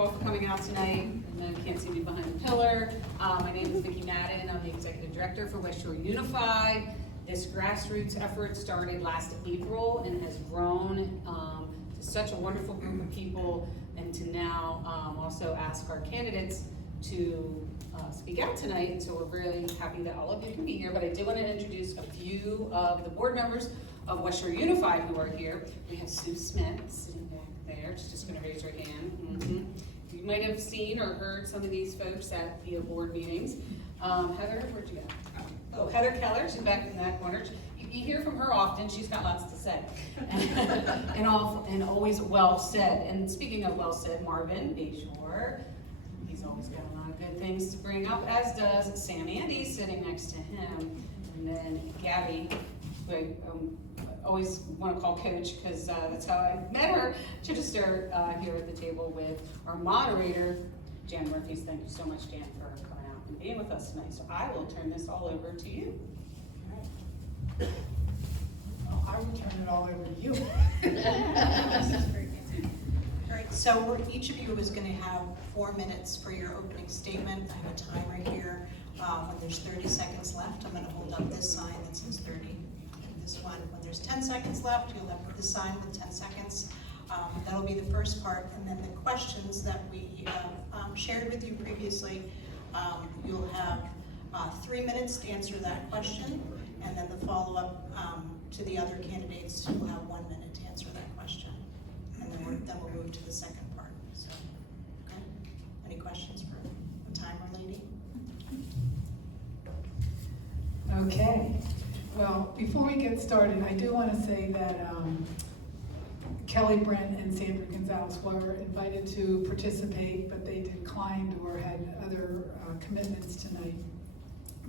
you all for coming out tonight. I know you can't see me behind the pillar. My name is Vicki Madden. I'm the Executive Director for West Shore Unified. This grassroots effort started last April and has grown to such a wonderful group of people, and to now also ask our candidates to speak out tonight. So we're really happy that all of you can be here, but I did want to introduce a few of the board members of West Shore Unified who are here. We have Sue Smith sitting back there. She's just going to raise her hand. You might have seen or heard some of these folks at the board meetings. Heather, where'd you go? Oh, Heather Keller, she's back in that corner. You hear from her often. She's got lots to say, and always well said. And speaking of well said, Marvin Bayshore, he's always got a lot of good things to bring up, as does Sam Andy sitting next to him, and then Gabby, who I always want to call Coach because that's how I met her. Chichester here at the table with our moderator, Jan Murphys. Thank you so much, Jan, for coming out and being with us tonight. So I will turn this all over to you. Well, I will turn it all over to you. All right, so each of you is going to have 4 minutes for your opening statement. I have a timer here. When there's 30 seconds left, I'm going to hold up this sign that says 30. And this one, when there's 10 seconds left, you'll have this sign with 10 seconds. That'll be the first part. And then the questions that we shared with you previously, you'll have 3 minutes to answer that question. And then the follow-up to the other candidates will have 1 minute to answer that question. And then we'll move to the second part. So, okay. Any questions for the timer lady? Okay. Well, before we get started, I do want to say that Kelly Brent and Sandra Gonzalez were invited to participate, but they declined or had other commitments tonight.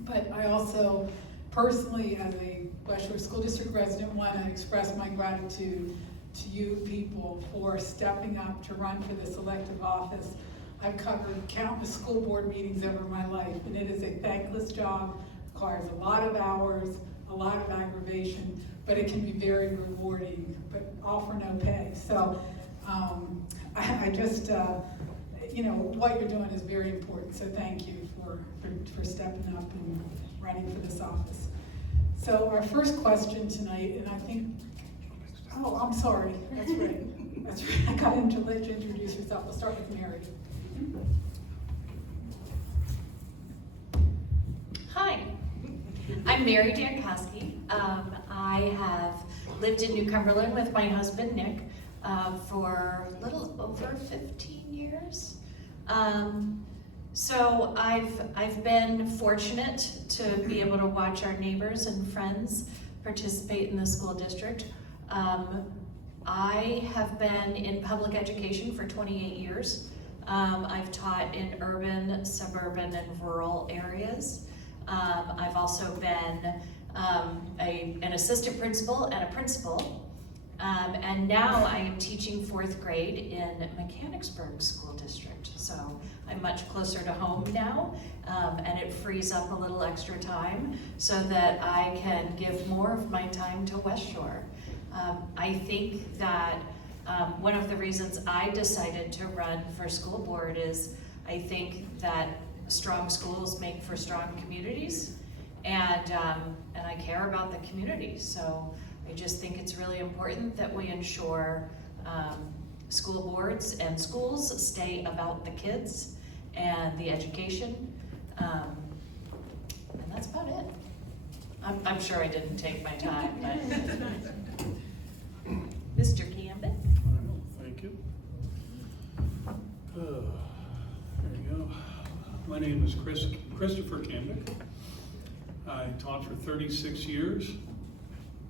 But I also personally, as a West Shore School District resident, want to express my gratitude to you people for stepping up to run for this elective office. I've covered countless school board meetings over my life, and it is a thankless job, requires a lot of hours, a lot of aggravation, but it can be very rewarding, but all for no pay. So I just, what you're doing is very important, so thank you for stepping up and running for this office. So our first question tonight, and I think, oh, I'm sorry, that's right. That's right, I got to let you introduce yourself. We'll start with Mary. Hi, I'm Mary Dankowski. I have lived in New Cumberland with my husband, Nick, for a little over 15 years. So I've been fortunate to be able to watch our neighbors and friends participate in the school district. I have been in public education for 28 years. I've taught in urban, suburban, and rural areas. I've also been an assistant principal and a principal. And now I am teaching 4th grade in Mechanicsburg School District. So I'm much closer to home now, and it frees up a little extra time so that I can give more of my time to West Shore. I think that one of the reasons I decided to run for school board is I think that strong schools make for strong communities, and I care about the community. So I just think it's really important that we ensure school boards and schools stay about the kids and the education, and that's about it. I'm sure I didn't take my time, but Mr. Camden. Thank you. There you go. My name is Christopher Camden. I taught for 36 years.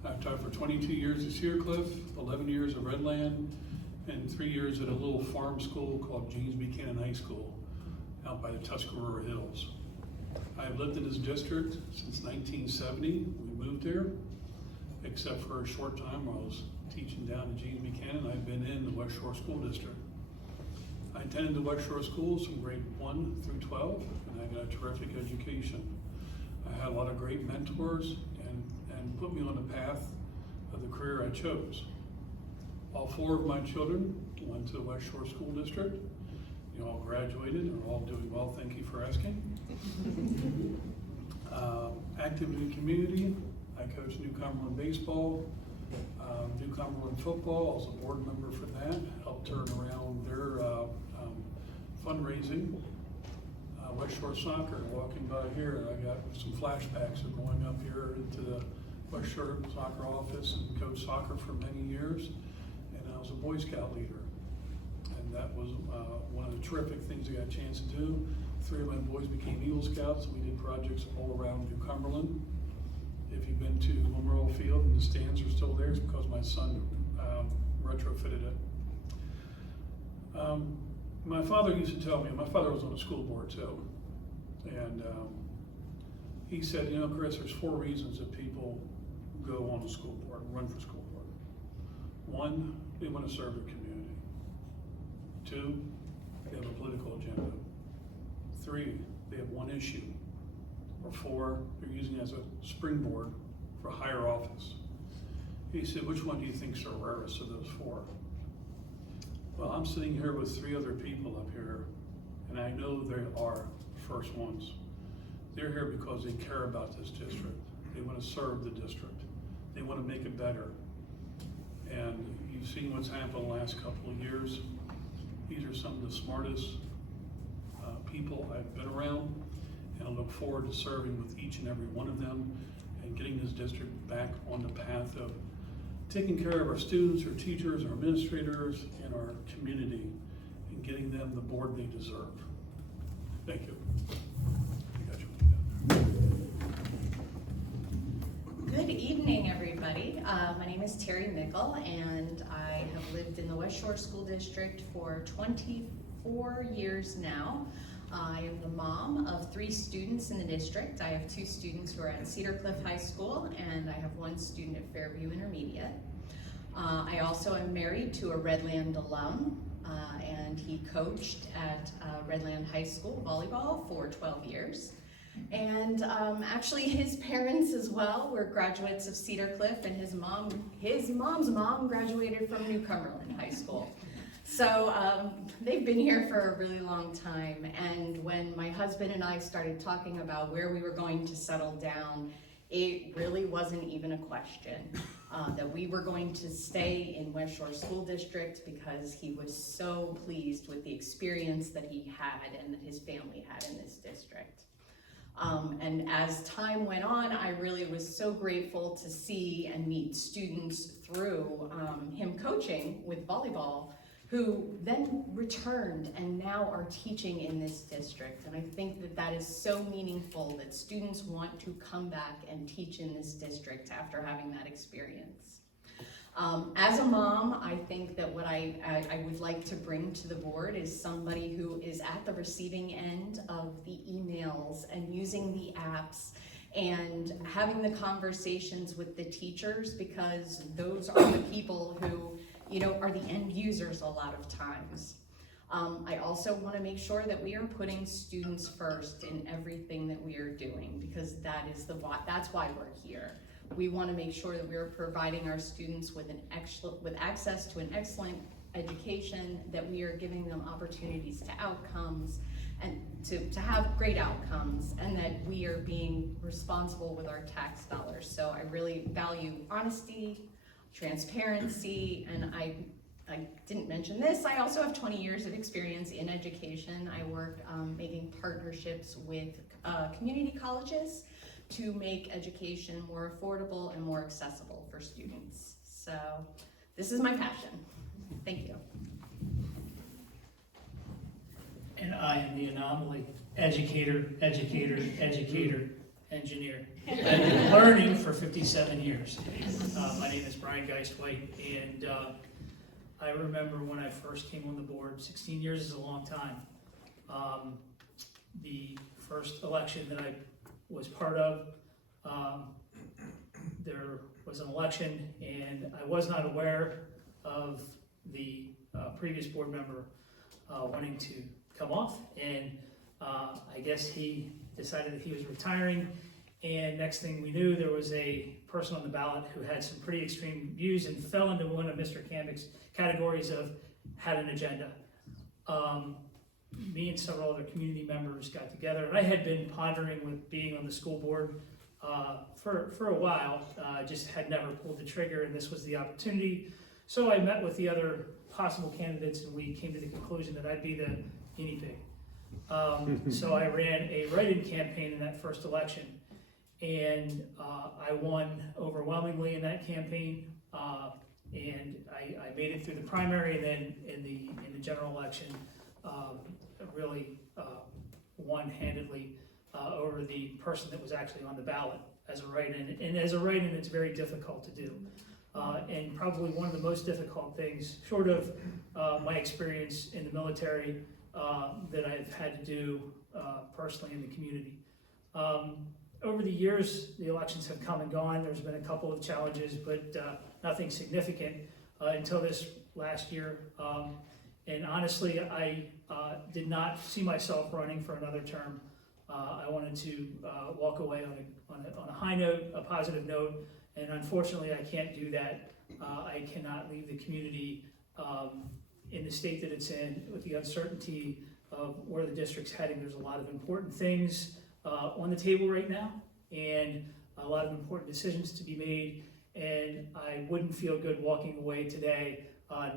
I've taught for 22 years at Searcliff, 11 years at Redland, and 3 years at a little farm school called James Buchanan High School out by the Tuscarora Hills. I've lived in this district since 1970. We moved here, except for a short time where I was teaching down at James Buchanan. I've been in the West Shore School District. I attended the West Shore schools from grade 1 through 12, and I got a terrific education. I had a lot of great mentors and put me on the path of the career I chose. All 4 of my children went to the West Shore School District, You all graduated and are all doing well, thank you for asking. Active in the community, I coach New Cumberland baseball, New Cumberland football, I was a board member for that, helped turn around their fundraising. West Shore Soccer, walking by here, I got some flashbacks of going up here into the West Shore Soccer office and coached soccer for many years, and I was a Boy Scout leader. And that was one of the terrific things I got a chance to do. 3 of my boys became Eagle Scouts. We did projects all around New Cumberland. If you've been to Memorial Field and the stands are still there, it's because my son retrofitted it. My father used to tell me, my father was on the school board too, and he said, you know, Chris, there's 4 reasons that people go on the school board, run for school board. 1, they want to serve their community. 2, they have a political agenda. 3, they have one issue. Or 4, they're using it as a springboard for higher office. He said, which one do you think is the rarest of those 4? Well, I'm sitting here with 3 other people up here, and I know they are first ones. They're here because they care about this district. They want to serve the district. They want to make it better. And you've seen what's happened the last couple of years. These are some of the smartest people I've been around, and I look forward to serving with each and every one of them and getting this district back on the path of taking care of our students, our teachers, our administrators, and our community, and getting them the board they deserve. Thank you. Good evening, everybody. My name is Terry Mickle, and I have lived in the West Shore School District for 24 years now. I am the mom of 3 students in the district. I have 2 students who are at Cedar Cliff High School, and I have 1 student at Fairview Intermediate. I also am married to a Redland alum, and he coached at Redland High School volleyball for 12 years. And actually his parents as well were graduates of Cedar Cliff, and his mom's mom graduated from New Cumberland High School. So they've been here for a really long time, and when my husband and I started talking about where we were going to settle down, it really wasn't even a question that we were going to stay in West Shore School District because he was so pleased with the experience that he had and that his family had in this district. And as time went on, I really was so grateful to see and meet students through him coaching with volleyball, who then returned and now are teaching in this district. And I think that that is so meaningful that students want to come back and teach in this district after having that experience. As a mom, I think that what I would like to bring to the board is somebody who is at the receiving end of the emails and using the apps and having the conversations with the teachers, because those are the people who, you know, are the end users a lot of times. I also want to make sure that we are putting students first in everything that we are doing, because that's why we're here. We want to make sure that we are providing our students with access to an excellent education, that we are giving them opportunities to outcomes and to have great outcomes, and that we are being responsible with our tax dollars. So I really value honesty, transparency, and I didn't mention this, I also have 20 years of experience in education. I work making partnerships with community colleges to make education more affordable and more accessible for students. So this is my passion. Thank you. And I am the anomaly. Educator, engineer. I've been learning for 57 years. My name is Brian Geist-White, and I remember when I first came on the board, 16 years is a long time. The first election that I was part of, there was an election, and I was not aware of the previous board member wanting to come off, and I guess he decided that he was retiring, and next thing we knew, there was a person on the ballot who had some pretty extreme views and fell into one of Mr. Cambick's categories of had an agenda. me and several other community members got together, and I had been pondering with being on the school board for a while, just had never pulled the trigger, and this was the opportunity. So I met with the other possible candidates, and we came to the conclusion that I'd be the guinea pig. So I ran a write-in campaign in that first election, and I won overwhelmingly in that campaign, and I made it through the primary, and then in the general election, really won handedly over the person that was actually on the ballot as a write-in. And as a write-in, it's very difficult to do. And probably one of the most difficult things, short of my experience in the military, that I've had to do personally in the community. Over the years, the elections have come and gone. There's been a couple of challenges, but nothing significant until this last year. And honestly, I did not see myself running for another term. I wanted to walk away on a high note, a positive note, and unfortunately, I can't do that. I cannot leave the community in the state that it's in with the uncertainty of where the district's heading. There's a lot of important things on the table right now, and a lot of important decisions to be made, and I wouldn't feel good walking away today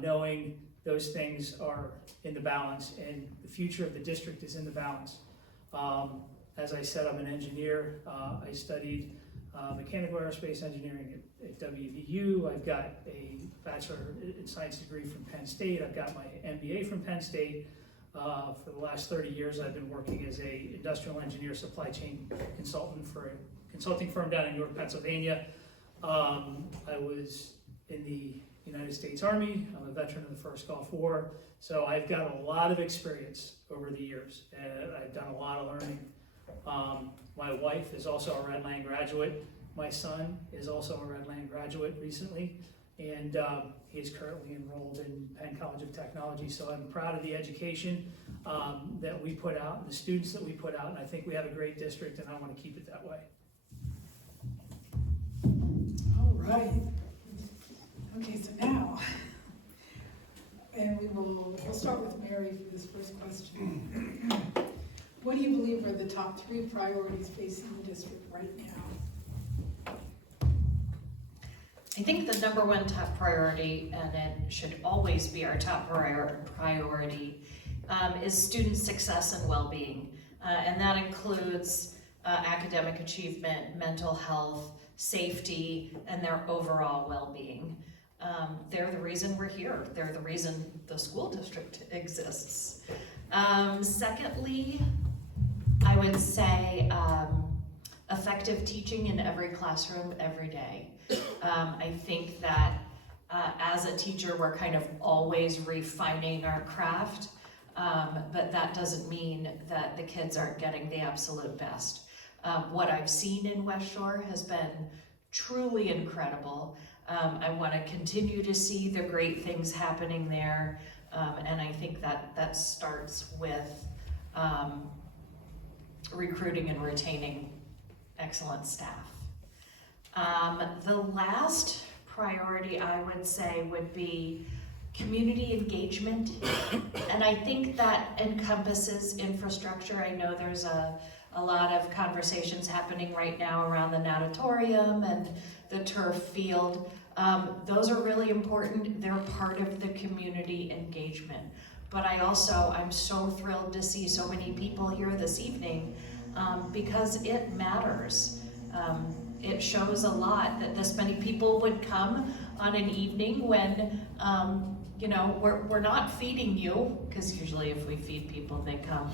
knowing those things are in the balance and the future of the district is in the balance. As I said, I'm an engineer. I studied mechanical aerospace engineering at WVU. I've got a Bachelor in Science degree from Penn State. I've got my MBA from Penn State. For the last 30 years, I've been working as a industrial engineer supply chain consultant for a consulting firm down in York, Pennsylvania. I was in the United States Army. I'm a veteran of the first Gulf War. So I've got a lot of experience over the years, and I've done a lot of learning. My wife is also a Redline graduate. My son is also a Redline graduate recently, and he is currently enrolled in Penn College of Technology. So I'm proud of the education that we put out, and the students that we put out, and I think we have a great district, and I want to keep it that way. All right. Okay, so now, and we'll start with Mary for this first question. What do you believe are the top 3 priorities facing the district right now? I think the number one top priority, and it should always be our top priority, is student success and well-being. And that includes academic achievement, mental health, safety, and their overall well-being. They're the reason we're here. They're the reason the school district exists. Secondly, I would say effective teaching in every classroom every day. I think that as a teacher, we're kind of always refining our craft, but that doesn't mean that the kids aren't getting the absolute best. What I've seen in West Shore has been truly incredible. I want to continue to see the great things happening there, and I think that starts with recruiting and retaining excellent staff. The last priority I would say would be community engagement, and I think that encompasses infrastructure. I know there's a lot of conversations happening right now around the natatorium and the turf field. Those are really important. They're part of the community engagement. But I'm so thrilled to see so many people here this evening because it matters. It shows a lot that this many people would come on an evening when, we're not feeding you, because usually if we feed people, they come.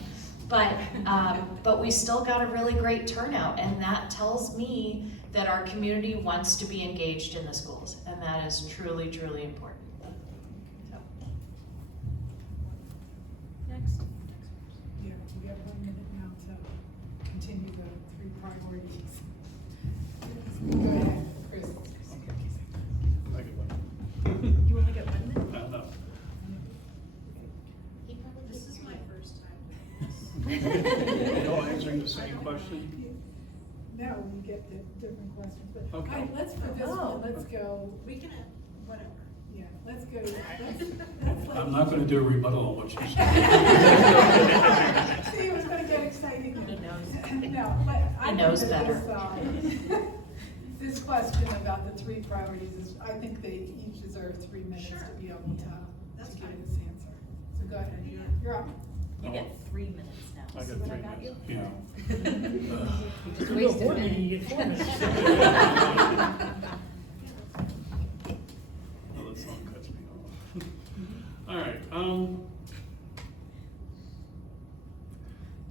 But we still got a really great turnout, and that tells me that our community wants to be engaged in the schools, and that is truly, truly important. So. Next. Yeah, we have 1 minute now to continue the 3 priorities. Go ahead, Chris. I get one. You only get 1 minute? No. This is my first time. You're all answering the same question? Now we get the different questions, but Okay. let's, for this one, let's go. We can, whatever. Yeah, let's go, let's I'm not gonna do a rebuttal on what you said. see, it was gonna get exciting. He knows. No, but I He think knows that better. this question about the three priorities is, I think they each deserve 3 minutes Sure. to be able to That's give fine. this answer. So go ahead, you're up. You get 3 minutes now. I got See what 3 got you? minutes, yeah. Just wasted a You minute. get 4 minutes. Oh, that song cuts me off. All right,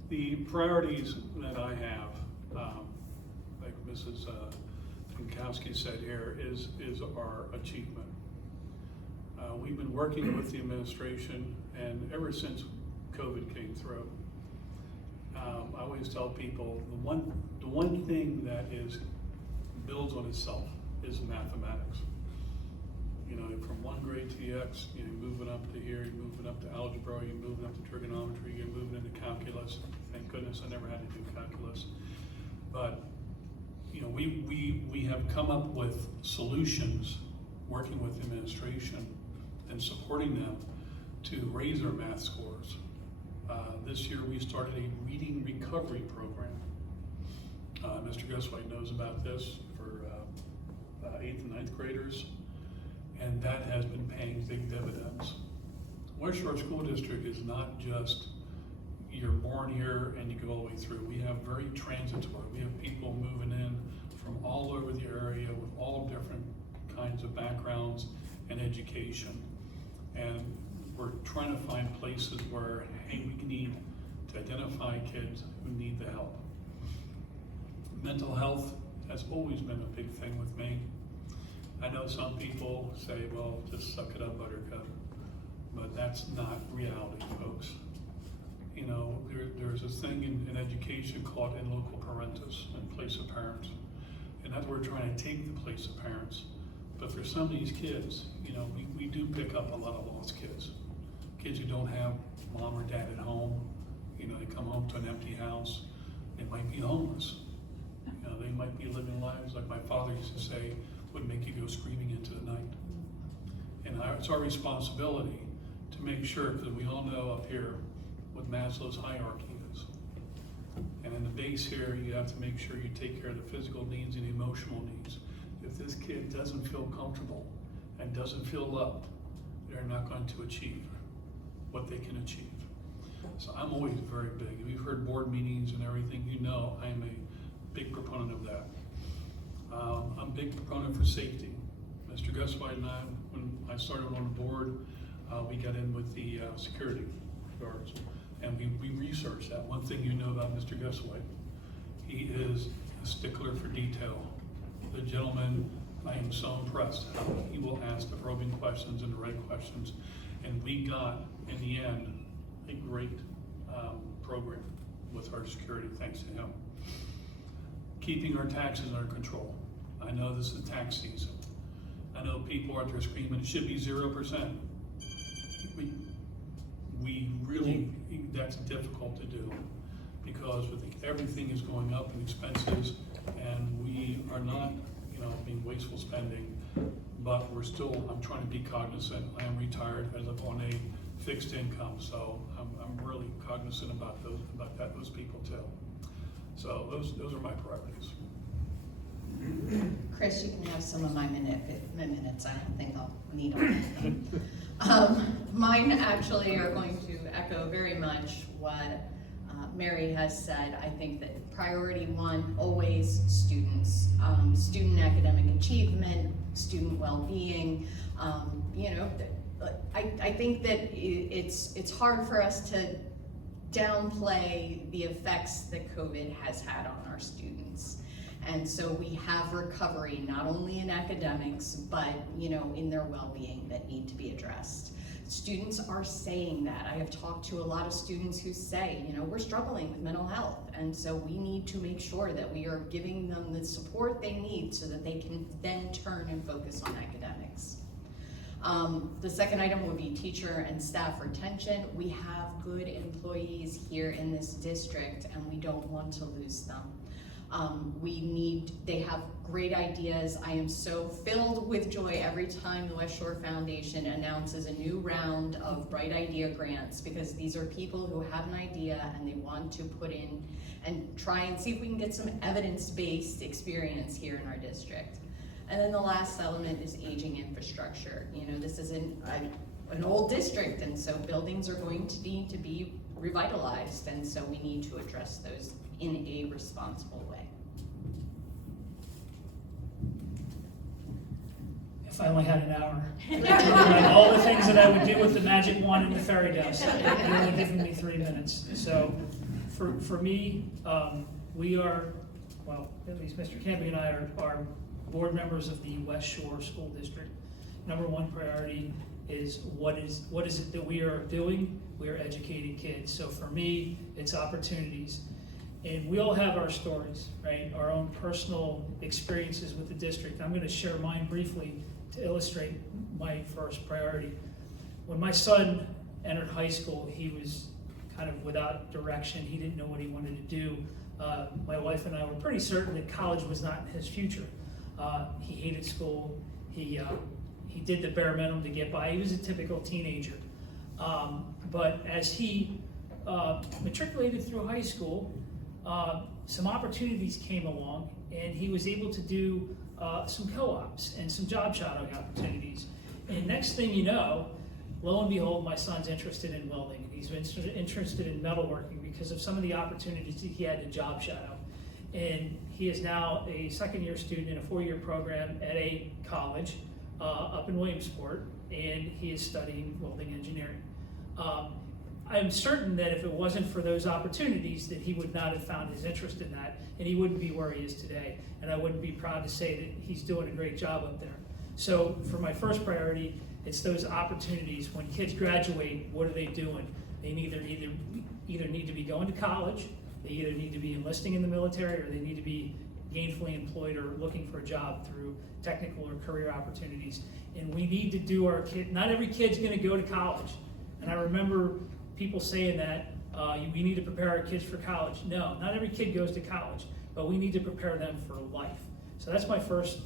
the priorities that I have, like Mrs. Pinkowski said here, is our achievement. We've been working with the administration, and ever since COVID came through, I always tell people the one thing that builds on itself is mathematics. You know, from 1 grade to the X, you're moving up to here, you're moving up to algebra, you're moving up to trigonometry, you're moving into calculus. Thank goodness I never had to do calculus. But, you know, we have come up with solutions, working with the administration and supporting them to raise our math scores. This year we started a reading recovery program. Mr. Guswhite knows about this for 8th and 9th graders, and that has been paying big dividends. West Shore School District is not just you're born here and you go all the way through. We have very transitory. We have people moving in from all over the area with all different kinds of backgrounds and education. And we're trying to find places where, hey, we need to identify kids who need the help. Mental health has always been a big thing with me. I know some people say, well, just suck it up, buttercup, but that's not reality, folks. You know, there's a thing in education called in loco parentis, in place of parents. And that's where we're trying to take the place of parents. But for some of these kids, you know, we do pick up a lot of lost kids. Kids who don't have mom or dad at home, you know, they come home to an empty house. They might be homeless. You know, they might be living lives like my father used to say, would make you go screaming into the night. And it's our responsibility to make sure, because we all know up here what Maslow's hierarchy is. And in the base here, you have to make sure you take care of the physical needs and emotional needs. If this kid doesn't feel comfortable and doesn't feel loved, they're not going to achieve what they can achieve. So I'm always very big. If you've heard board meetings and everything, you know I'm a big proponent of that. I'm a big proponent for safety. Mr. Guswhite and I, when I started on the board, we got in with the security guards, and we researched that. One thing you know about Mr. Guswhite, he is a stickler for detail. The gentleman, I am so impressed how he will ask the probing questions and the right questions, and we got, in the end, a great program with our security, thanks to him. Keeping our taxes under control. I know this is tax season. I know people out there screaming, it should be 0%. We really, that's difficult to do because everything is going up in expenses and we are not, you know, being wasteful spending, but I'm trying to be cognizant. I am retired, I live on a fixed income, so I'm really cognizant about those people too. So those are my priorities. Chris, you can have some of my minutes. I don't think I'll need all of them. Mine actually are going to echo very much what Mary has said. I think that priority 1, always students. Student academic achievement, student well-being. You know, I think that it's hard for us to downplay the effects that COVID has had on our students. And so we have recovery, not only in academics, but, you know, in their well-being that need to be addressed. Students are saying that. I have talked to a lot of students who say, you know, we're struggling with mental health. And so we need to make sure that we are giving them the support they need so that they can then turn and focus on academics. The second item would be teacher and staff retention. We have good employees here in this district and we don't want to lose them. They have great ideas. I am so filled with joy every time the West Shore Foundation announces a new round of Bright Idea grants, because these are people who have an idea and they want to put in and try and see if we can get some evidence-based experience here in our district. And then the last element is aging infrastructure. You know, this is an old district, and so buildings are going to need to be revitalized, and so we need to address those in a responsible way. If I only had an hour. Like all the things that I would do with the magic wand and the fairy dust. You're only giving me 3 minutes. So for me, we are, well, at least Mr. Campbell and I are board members of the West Shore School District. Number one priority is what is it that we are doing? We are educating kids. So for me, it's opportunities. And we all have our stories, right? Our own personal experiences with the district. I'm going to share mine briefly to illustrate my first priority. When my son entered high school, he was kind of without direction. He didn't know what he wanted to do. My wife and I were pretty certain that college was not his future. He hated school. He did the bare minimum to get by. He was a typical teenager. But as he matriculated through high school, some opportunities came along, and he was able to do some co-ops and some job shadowing opportunities. And next thing you know, lo and behold, my son's interested in welding. He's interested in metalworking because of some of the opportunities that he had to job shadow. And he is now a second-year student in a 4-year program at a college up in Williamsport, and he is studying welding engineering. I'm certain that if it wasn't for those opportunities, that he would not have found his interest in that, and he wouldn't be where he is today. And I wouldn't be proud to say that he's doing a great job up there. So for my first priority, it's those opportunities. When kids graduate, what are they doing? They either need to be going to college, they either need to be enlisting in the military, or they need to be gainfully employed or looking for a job through technical or career opportunities. And we need to do our kid, not every kid's gonna go to college. And I remember people saying that we need to prepare our kids for college. No, not every kid goes to college, but we need to prepare them for life. So that's my first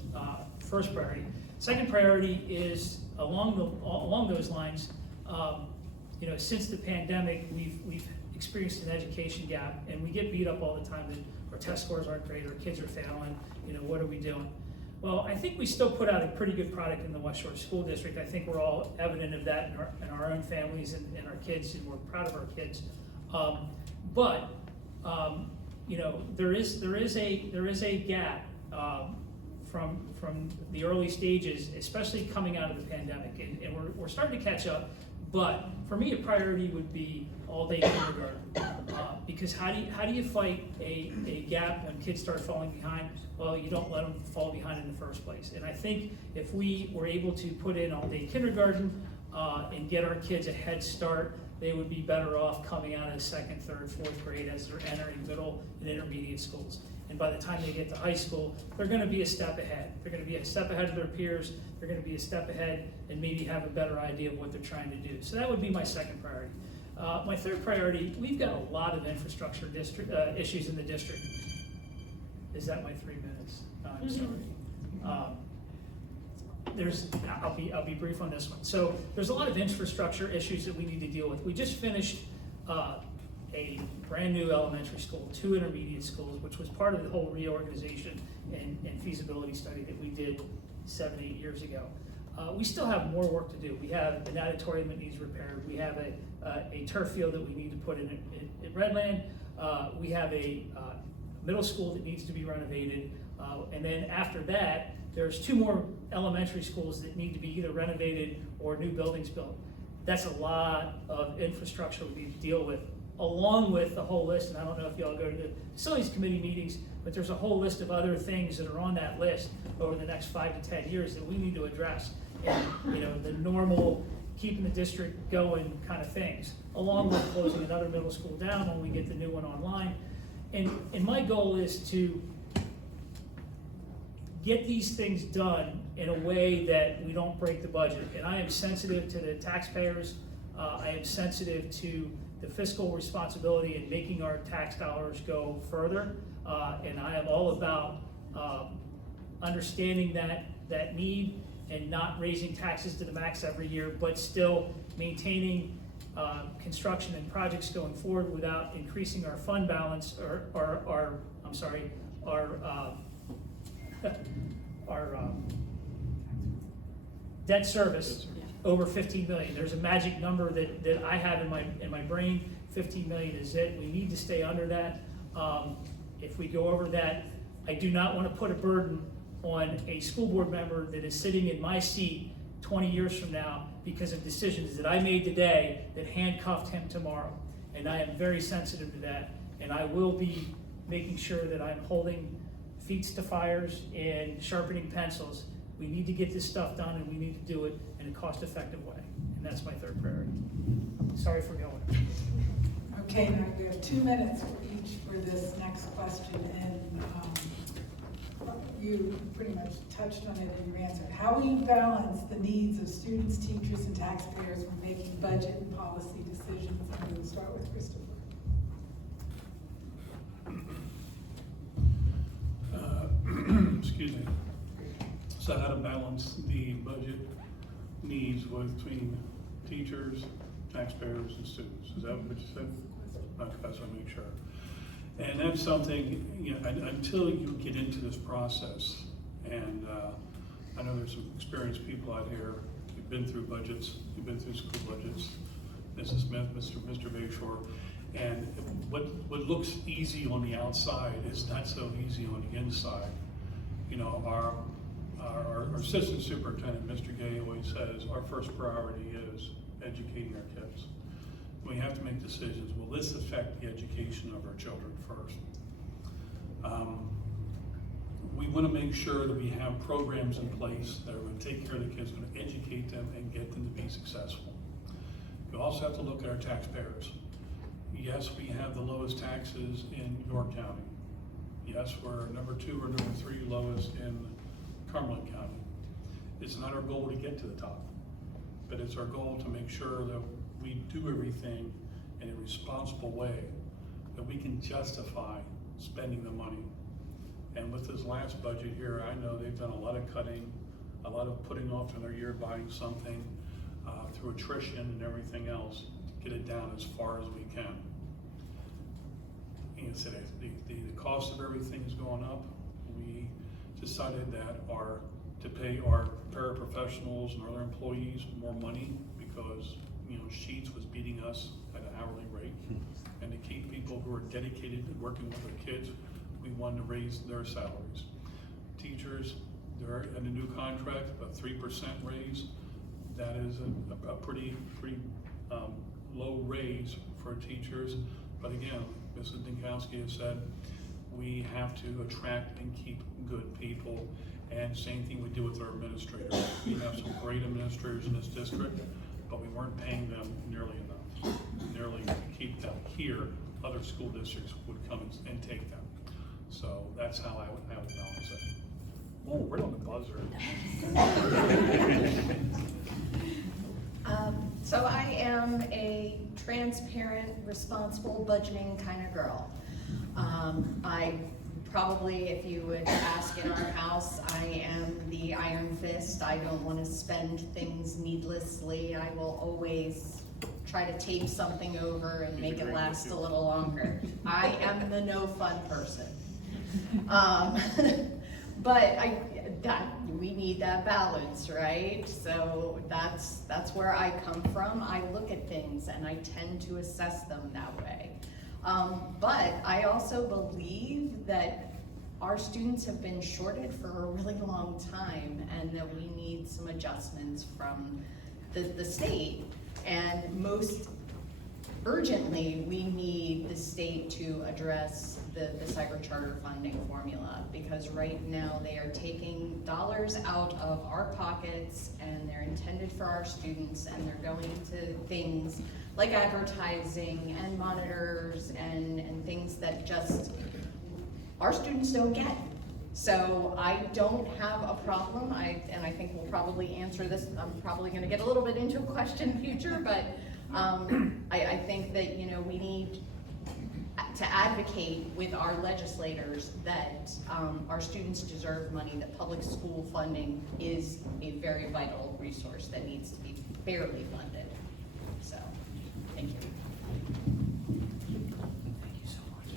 priority. Second priority is along those lines. You know, since the pandemic, we've experienced an education gap, and we get beat up all the time that our test scores aren't great, our kids are failing. You know, what are we doing? Well, I think we still put out a pretty good product in the West Shore School District. I think we're all evident of that in our own families and our kids, and we're proud of our kids. You know, there is a gap from the early stages, especially coming out of the pandemic, and we're starting to catch up. But for me, a priority would be all-day kindergarten, because how do you fight a gap when kids start falling behind? Well, you don't let them fall behind in the first place. And I think if we were able to put in all-day kindergarten and get our kids a head start, they would be better off coming out of second, third, fourth grade as they're entering middle and intermediate schools. And by the time they get to high school, they're going to be a step ahead. They're going to be a step ahead of their peers. They're going to be a step ahead and maybe have a better idea of what they're trying to do. So that would be my second priority. My third priority, we've got a lot of infrastructure issues in the district. Is that my 3 minutes? No, I'm sorry. I'll be brief on this one. So there's a lot of infrastructure issues that we need to deal with. We just finished a brand new elementary school, 2 intermediate schools, which was part of the whole reorganization and feasibility study that we did 7-8 years ago. We still have more work to do. We have an auditorium that needs repaired. We have a turf field that we need to put in Redland. We have a middle school that needs to be renovated. And then after that, there's 2 more elementary schools that need to be either renovated or new buildings built. That's a lot of infrastructure we need to deal with, along with the whole list. And I don't know if y'all go to the facilities committee meetings, but there's a whole list of other things that are on that list over the next 5 to 10 years that we need to address. And, you know, the normal keeping the district going kind of things, along with closing another middle school down when we get the new one online. And my goal is to get these things done in a way that we don't break the budget. And I am sensitive to the taxpayers. I am sensitive to the fiscal responsibility in making our tax dollars go further. and I am all about understanding that need and not raising taxes to the max every year, but still maintaining construction and projects going forward without increasing our fund balance or our debt service over 15 million. There's a magic number that I have in my brain. 15 million is it. We need to stay under that. If we go over that, I do not want to put a burden on a school board member that is sitting in my seat 20 years from now because of decisions that I made today that handcuffed him tomorrow. And I am very sensitive to that. And I will be making sure that I'm holding feet to fires and sharpening pencils. We need to get this stuff done, and we need to do it in a cost-effective way. And that's my third priority. Sorry for going. Okay, now we have 2 minutes for each for this next question, and you pretty much touched on it in your answer. How will you balance the needs of students, teachers, and taxpayers when making budget and policy decisions? And we'll start with Christopher. Excuse me. So how to balance the budget needs between teachers, taxpayers, and students? Is that what you said? Okay, so I'll make sure. And that's something, until you get into this process, and I know there's some experienced people out here, you've been through budgets, you've been through school budgets, Mrs. Smith, Mr. Bayshore, and what looks easy on the outside is not so easy on the inside. Our assistant superintendent, Mr. Gay, always says our first priority is educating our kids. We have to make decisions. Will this affect the education of our children first? We want to make sure that we have programs in place that are going to take care of the kids, going to educate them and get them to be successful. We also have to look at our taxpayers. Yes, we have the lowest taxes in York County. Yes, we're number 2 or number 3 lowest in Cumberland County. It's not our goal to get to the top, but it's our goal to make sure that we do everything in a responsible way, that we can justify spending the money. And with this last budget here, I know they've done a lot of cutting, a lot of putting off in their year buying something through attrition and everything else to get it down as far as we can. And so the cost of everything is going up. We decided that to pay our paraprofessionals and other employees more money because Sheets was beating us at an hourly rate, and to keep people who are dedicated to working with their kids, we wanted to raise their salaries. Teachers, they're in a new contract, a 3% raise. That is a pretty low raise for teachers. But again, Mrs. Dinkowski has said we have to attract and keep good people, and same thing we do with our administrators. We have some great administrators in this district, but we weren't paying them nearly enough. Nearly to keep them here, other school districts would come and take them. So that's how I would balance it. Oh, we're on the buzzer. So I am a transparent, responsible, budgeting kind of girl. I probably, if you would ask in our house, I am the iron fist. I don't want to spend things needlessly. I will always try to tape something over and make it last a little longer. I am the no fun person. But we need that balance, right? So that's where I come from. I look at things and I tend to assess them that way. But I also believe that our students have been shorted for a really long time and that we need some adjustments from the state. And most urgently, we need the state to address the cyber charter funding formula, because right now they are taking dollars out of our pockets and they're intended for our students, and they're going to things like advertising and monitors and things that just our students don't get. So I don't have a problem, and I think we'll probably answer this, I'm probably gonna get a little bit into a question in the future, but I think that, we need, to advocate with our legislators that our students deserve money, that public school funding is a very vital resource that needs to be fairly funded. So, thank you. Thank you so much.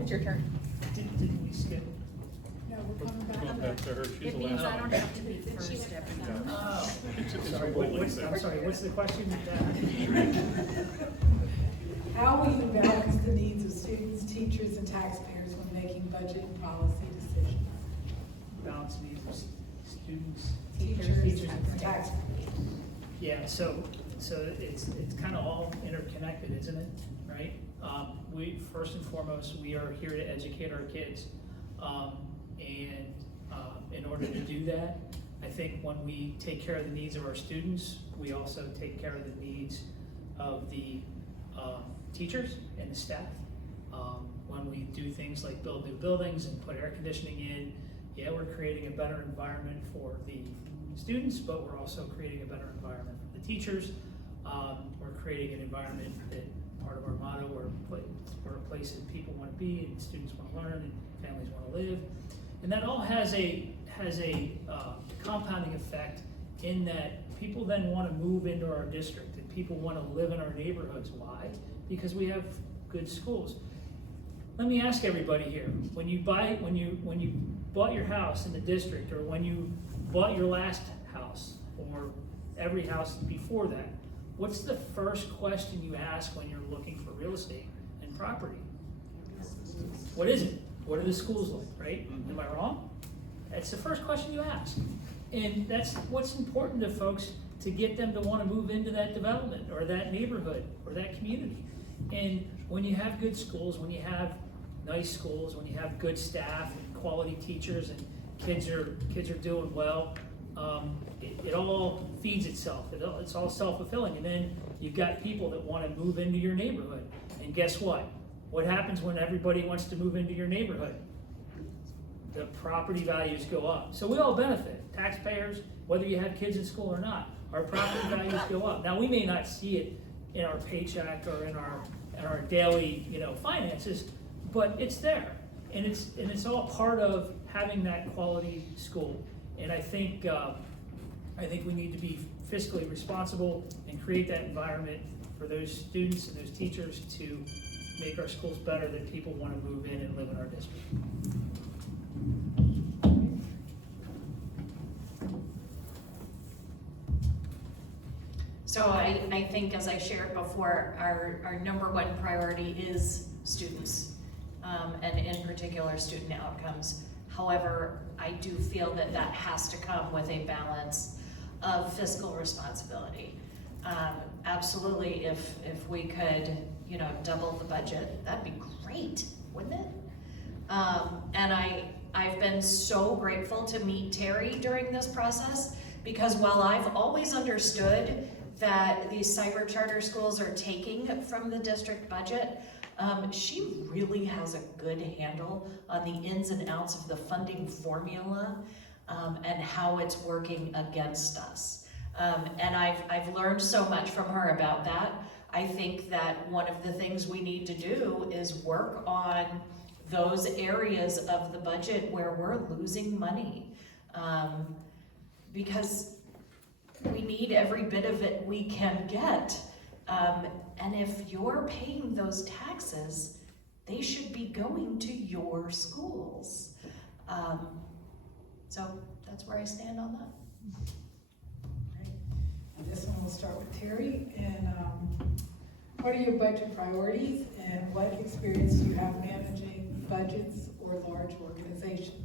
It's your turn. Didn't we skip? No, we're coming back. Going back to her, she's It the means last. I don't have to be first every time. Oh. It's Sorry, a rolling what's, thing. I'm sorry, what's the question? How will you balance the needs of students, teachers, and taxpayers when making budget and policy decisions? Balance needs of students. Teachers and taxpayers. Yeah, so it's kind of all interconnected, isn't it, right? We, first and foremost, we are here to educate our kids. And in order to do that, I think when we take care of the needs of our students, we also take care of the needs of the teachers and the staff. When we do things like build new buildings and put air conditioning in, yeah, we're creating a better environment for the students, but we're also creating a better environment for the teachers. We're creating an environment that, part of our motto, we're a place that people want to be and students want to learn and families want to live. And that all has a compounding effect in that people then want to move into our district and people want to live in our neighborhoods. Why? Because we have good schools. Let me ask everybody here, when you bought your house in the district, or when you bought your last house, or every house before that, what's the first question you ask when you're looking for real estate and property? What is it? What are the schools like, right? Am I wrong? That's the first question you ask. And that's what's important to folks, to get them to want to move into that development or that neighborhood or that community. And when you have good schools, when you have nice schools, when you have good staff and quality teachers and kids are doing well, it all feeds itself. It's all self-fulfilling. And then you've got people that want to move into your neighborhood. And guess what? What happens when everybody wants to move into your neighborhood? The property values go up. So we all benefit, taxpayers, whether you have kids in school or not. Our property values go up. Now, we may not see it in our paycheck or in our daily, finances, but it's there. And it's all part of having that quality school. And I think we need to be fiscally responsible and create that environment for those students and those teachers to make our schools better, that people want to move in and live in our district. So I think, as I shared before, our number one priority is students, and in particular, student outcomes. However, I do feel that that has to come with a balance of fiscal responsibility. Absolutely, if we could, double the budget, that'd be great, wouldn't it? And I've been so grateful to meet Terry during this process, because while I've always understood that these cyber charter schools are taking from the district budget, she really has a good handle on the ins and outs of the funding formula, and how it's working against us. And I've learned so much from her about that. I think that one of the things we need to do is work on those areas of the budget where we're losing money, because we need every bit of it we can get. And if you're paying those taxes, they should be going to your schools. So that's where I stand on that. And this one will start with Terry. And what are your budget priorities, and what experience do you have managing budgets or large organizations?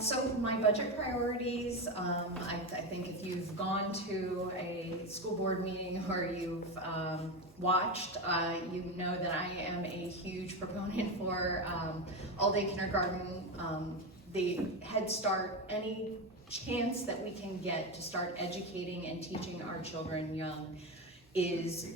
So my budget priorities, I think if you've gone to a school board meeting or you've watched, you know that I am a huge proponent for all-day kindergarten, the Head Start, any chance that we can get to start educating and teaching our children young is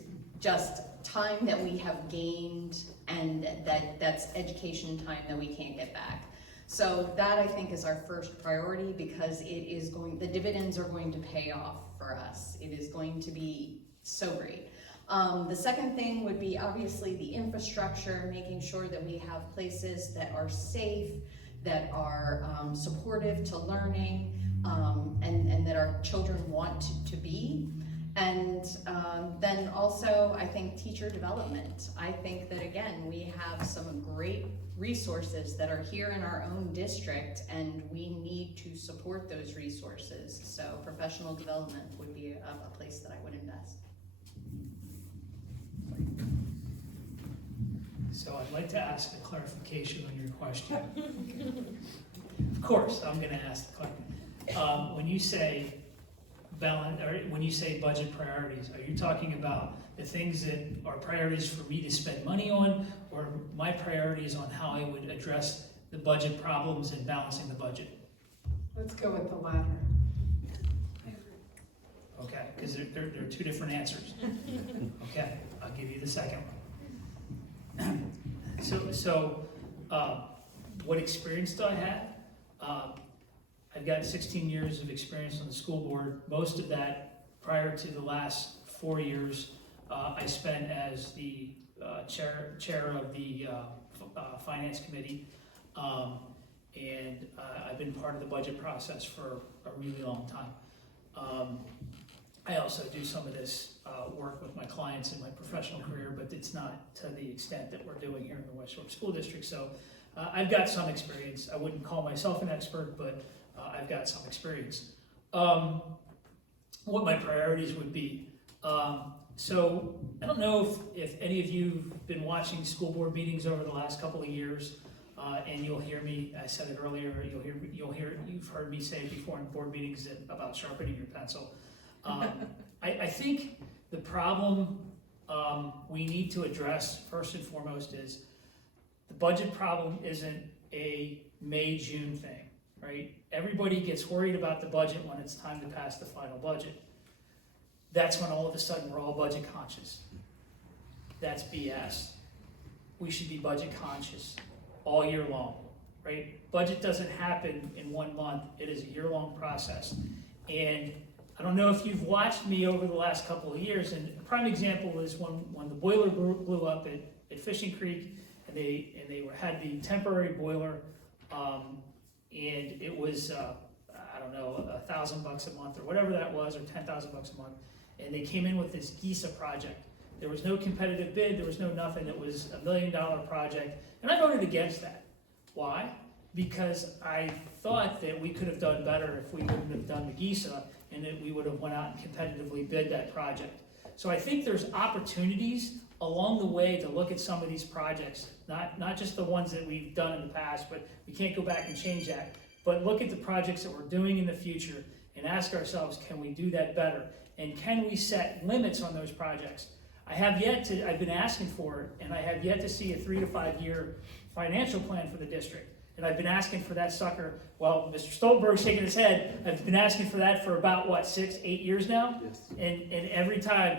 just time that we have gained, and that's education time that we can't get back. So that I think is our first priority because the dividends are going to pay off for us. It is going to be so great. The second thing would be obviously the infrastructure, making sure that we have places that are safe, that are supportive to learning, and that our children want to be. And then also, I think teacher development. I think that again, we have some great resources that are here in our own district, and we need to support those resources. So professional development would be a place that I would invest. So I'd like to ask a clarification on your question. Of course, I'm gonna ask the question. When you say balance, or when you say budget priorities, are you talking about the things that are priorities for me to spend money on, or my priorities on how I would address the budget problems and balancing the budget? Let's go with the latter. Okay, because there are two different answers. Okay, I'll give you the second one. So, what experience do I have? I've got 16 years of experience on the school board. Most of that, prior to the last 4 years, I spent as the chair of the finance committee, and I've been part of the budget process for a really long time. I also do some of this work with my clients in my professional career, but it's not to the extent that we're doing here in the West Shore School District. So I've got some experience. I wouldn't call myself an expert, but I've got some experience. What my priorities would be. So I don't know if any of you have been watching school board meetings over the last couple of years, and you'll hear me, I said it earlier, you've heard me say before in board meetings about sharpening your pencil. I think the problem we need to address first and foremost is the budget problem isn't a May-June thing, right? Everybody gets worried about the budget when it's time to pass the final budget. That's when all of a sudden we're all budget conscious. That's BS. We should be budget conscious all year long, right? Budget doesn't happen in 1 month. It is a year-long process. And I don't know if you've watched me over the last couple of years, and a prime example is when the boiler blew up at Fishing Creek, and they had the temporary boiler, and it was I don't know, $1,000 a month or whatever that was, or $10,000 a month, and they came in with this GISA project. There was no competitive bid, there was no nothing. It was $1 million project, and I voted against that. Why? Because I thought that we could have done better if we wouldn't have done the GISA, and that we would have went out and competitively bid that project. So I think there's opportunities along the way to look at some of these projects, not just the ones that we've done in the past, but we can't go back and change that, but look at the projects that we're doing in the future and ask ourselves, can we do that better? And can we set limits on those projects? I've been asking for it, and I have yet to see a 3 to 5 year financial plan for the district. And I've been asking for that sucker, well, Mr. Stoltenberg's shaking his head, I've been asking for that for about, 6, 8 years now? Yes. And every time,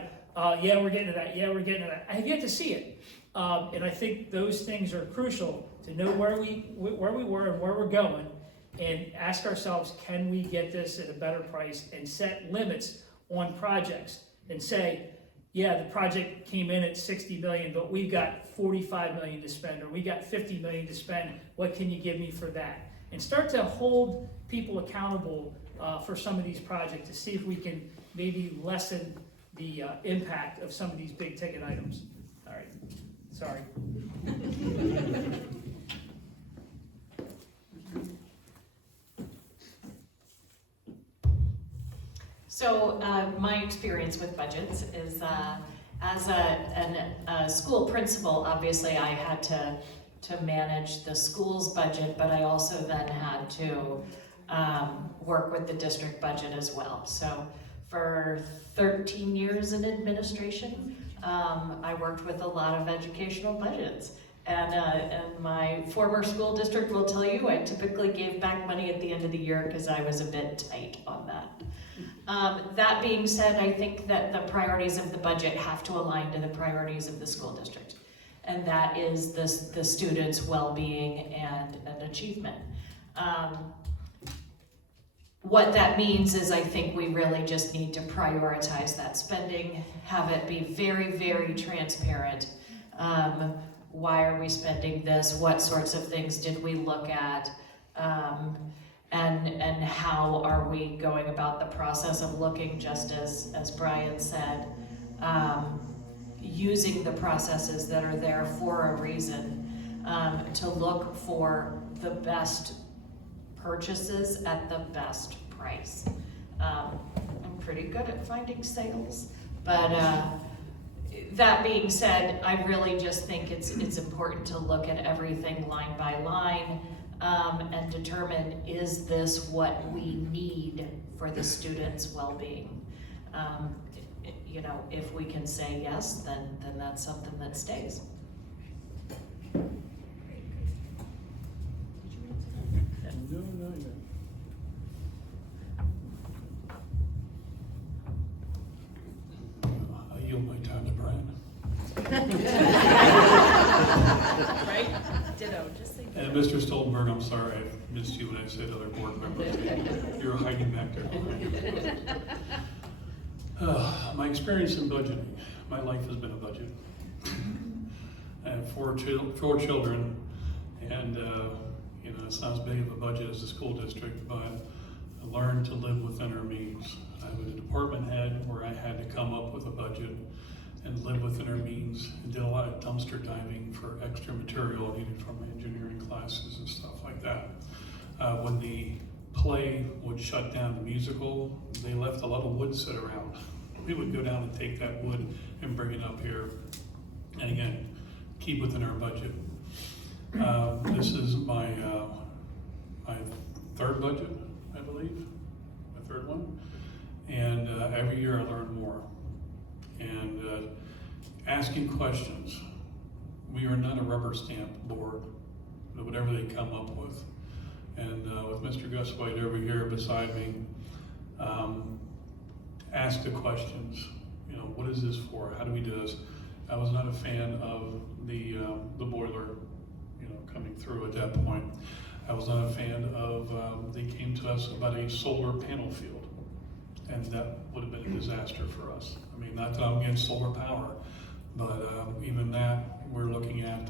yeah, we're getting to that, yeah, we're getting to that. I have yet to see it. And I think those things are crucial to know where we were and where we're going, and ask ourselves, can we get this at a better price, and set limits on projects and say, yeah, the project came in at 60 million, but we've got 45 million to spend, or we got 50 million to spend. What can you give me for that? And start to hold people accountable for some of these projects to see if we can maybe lessen the impact of some of these big ticket items. All right, sorry. So my experience with budgets is as a school principal, obviously I had to manage the school's budget, but I also then had to work with the district budget as well. So for 13 years in administration, I worked with a lot of educational budgets. And my former school district will tell you I typically gave back money at the end of the year because I was a bit tight on that. That being said, I think that the priorities of the budget have to align to the priorities of the school district. And that is the students' well-being and achievement. What that means is I think we really just need to prioritize that spending, have it be very, very transparent. Why are we spending this? What sorts of things did we look at? And how are we going about the process of looking, just as Brian said, using the processes that are there for a reason, to look for the best purchases at the best price. I'm pretty good at finding sales, but that being said, I really just think it's important to look at everything line by line, and determine, is this what we need for the students' well-being? You know, if we can say yes, then that's something that stays. I yield my time to Brian. Right? Ditto, just say And Mr. Stoltenberg, I'm sorry I missed you when I said other board members. You were hiding back there. My experience in budgeting, my life has been a budget. I have four children, and you know, it's not as big of a budget as the school district, but I learned to live within our means. I was a department head where I had to come up with a budget and live within our means, and did a lot of dumpster diving for extra material needed for my engineering classes and stuff like that. When the play would shut down, the musical, they left a lot of wood sit around. We would go down and take that wood and bring it up here, and again, keep within our budget. This is my third budget, I believe, my third one, and every year I learn more. And asking questions. We are not a rubber stamp board, but whatever they come up with. And with Mr. Gus White over here beside me, ask the questions. You know, what is this for? How do we do this? I was not a fan of the boiler, you know, coming through at that point. I was not a fan of, they came to us about a solar panel field, and that would have been a disaster for us. I mean, not that I'm against solar power, but even that, we're looking at,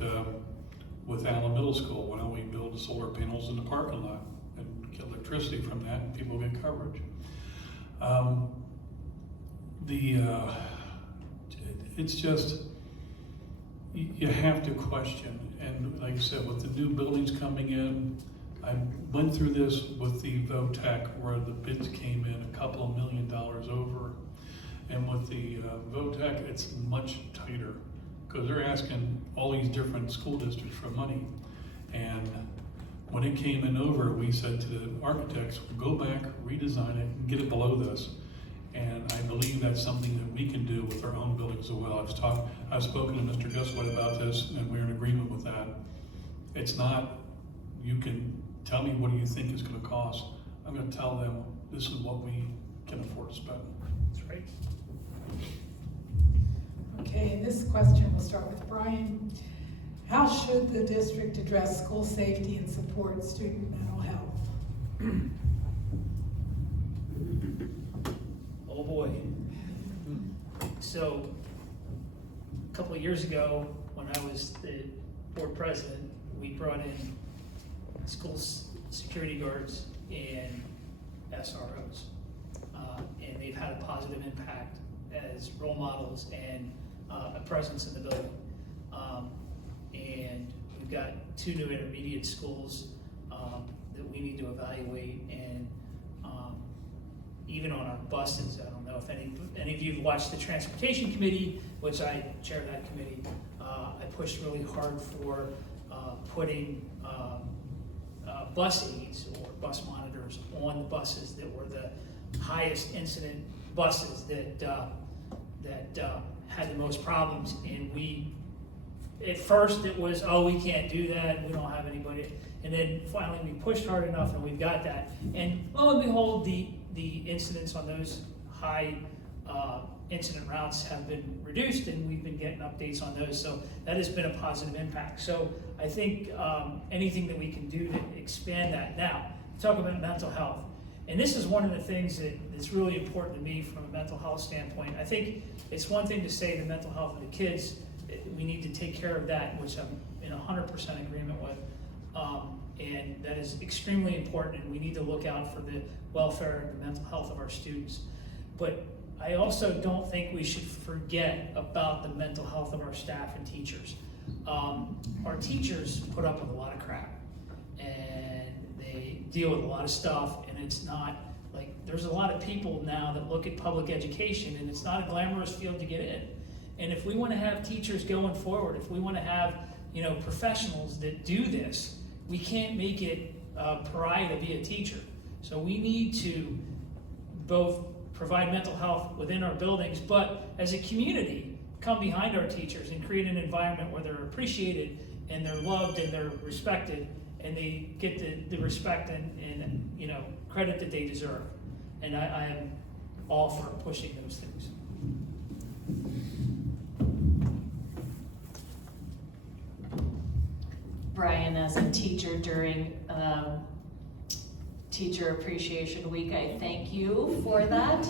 with Allen Middle School, why don't we build solar panels in the parking lot and get electricity from that and people get coverage. It's just, you have to question, and like I said, with the new buildings coming in, I went through this with the VOTEC where the bids came in a couple of $1 million over. And with the VOTEC, it's much tighter because they're asking all these different school districts for money. And when it came in over, we said to the architects, go back, redesign it, and get it below this. And I believe that's something that we can do with our own buildings as well. I've spoken to Mr. Guswett about this, and we're in agreement with that. It's not, you can tell me what do you think it's going to cost. I'm going to tell them this is what we can afford to spend. That's right. Okay, and this question will start with Brian. How should the district address school safety and support student mental health? Oh boy. So, a couple of years ago, when I was the board president, we brought in school security guards and SROs. And they've had a positive impact as role models and a presence in the building. And we've got 2 new intermediate schools that we need to evaluate, and even on our buses, I don't know if any of you have watched the transportation committee, which I chair that committee. I pushed really hard for putting bus aides or bus monitors on the buses that were the highest incident buses that had the most problems. And at first it was, oh, we can't do that, we don't have anybody. And then finally we pushed hard enough and we've got that. And lo and behold, the incidents on those high incident routes have been reduced, and we've been getting updates on those, so that has been a positive impact. So I think anything that we can do to expand that. Now, talk about mental health. And this is one of the things that's really important to me from a mental health standpoint. I think it's one thing to say the mental health of the kids, we need to take care of that, which I'm in 100% agreement with. And that is extremely important, and we need to look out for the welfare and the mental health of our students. But I also don't think we should forget about the mental health of our staff and teachers. Our teachers put up with a lot of crap, and they deal with a lot of stuff, and it's not like, there's a lot of people now that look at public education, and it's not a glamorous field to get in. And if we want to have teachers going forward, if we want to have, you know, professionals that do this, we can't make it a pariah to be a teacher. So we need to both provide mental health within our buildings, but as a community, come behind our teachers and create an environment where they're appreciated and they're loved and they're respected, and they get the respect and you know, credit that they deserve. And I am all for pushing those things. Brian, as a teacher during Teacher Appreciation Week, I thank you for that.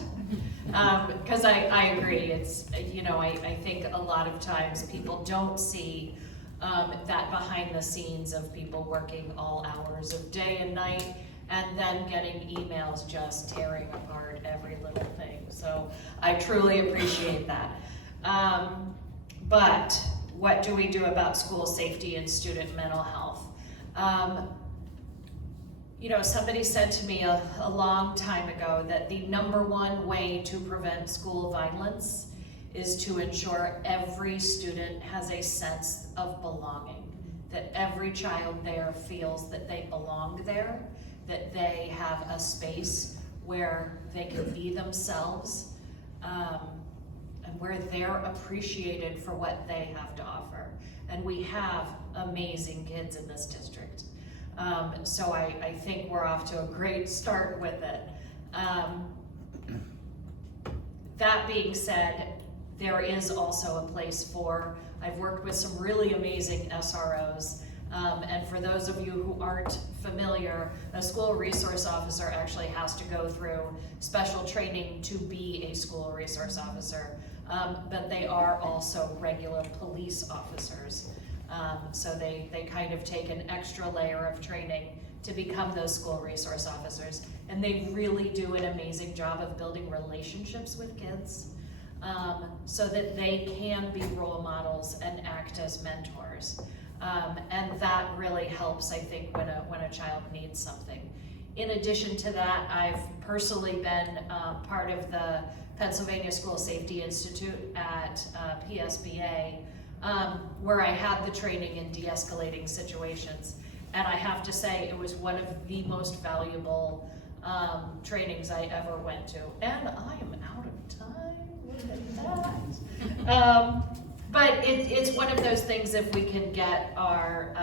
Because I agree, it's, you know, I think a lot of times people don't see that behind the scenes of people working all hours of day and night, and then getting emails just tearing apart every little thing. So I truly appreciate that. But what do we do about school safety and student mental health? You know, somebody said to me a long time ago that the #1 way to prevent school violence is to ensure every student has a sense of belonging, that every child there feels that they belong there, that they have a space where they can be themselves, and where they're appreciated for what they have to offer. And we have amazing kids in this district. So I think we're off to a great start with it. That being said, there is also a place for, I've worked with some really amazing SROs, and for those of you who aren't familiar, a school resource officer actually has to go through special training to be a school resource officer, but they are also regular police officers. So they kind of take an extra layer of training to become those school resource officers, and they really do an amazing job of building relationships with kids, so that they can be role models and act as mentors. And that really helps, I think, when a child needs something. In addition to that, I've personally been part of the Pennsylvania School Safety Institute at PSBA, where I had the training in de-escalating situations. And I have to say, it was one of the most valuable trainings I ever went to. And I am out of time, look at that. But it's one of those things, if we can get our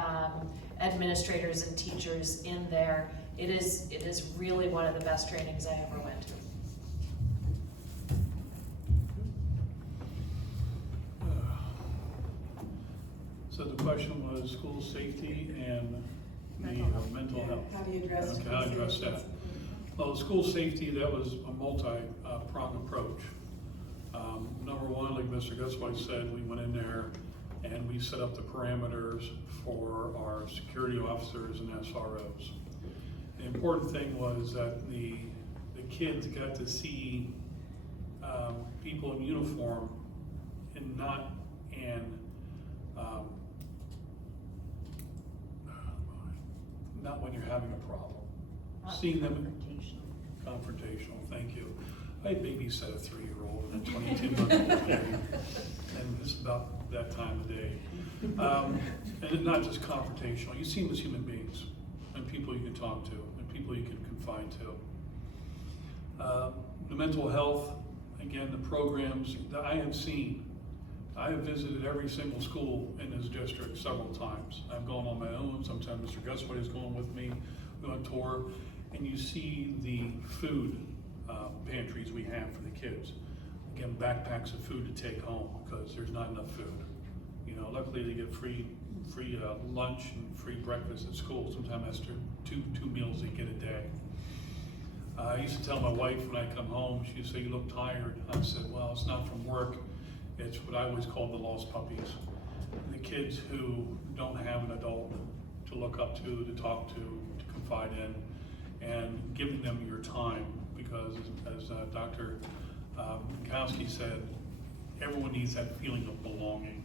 administrators and teachers in there, it is really one of the best trainings I ever went to. So the question was school safety and the mental health. How do you address? Okay, I'll address that. Well, school safety, that was a multi-pronged approach. #1, like Mr. Gutsway said, we went in there and we set up the parameters for our security officers and SROs. The important thing was that the kids got to see people in uniform and not when you're having a problem. Seeing them confrontational, thank you. I babysat a 3-year-old and a 22-month-old baby, and it's about that time of day. And it's not just confrontational, you see them as human beings, and people you can talk to, and people you can confide to. The mental health, again, the programs that I have seen, I have visited every single school in this district several times. I've gone on my own, sometimes Mr. Gutsway is going with me, we go on tour, and you see the food pantries we have for the kids. again, backpacks of food to take home because there's not enough food. You know, luckily they get free lunch and free breakfast at school. Sometimes that's two meals they get a day. I used to tell my wife when I come home, she'd say, "You look tired." I said, "Well, it's not from work. It's what I always call the lost puppies. The kids who don't have an adult to look up to talk to confide in, and giving them your time. Because as Dr. Mikowski said, everyone needs that feeling of belonging.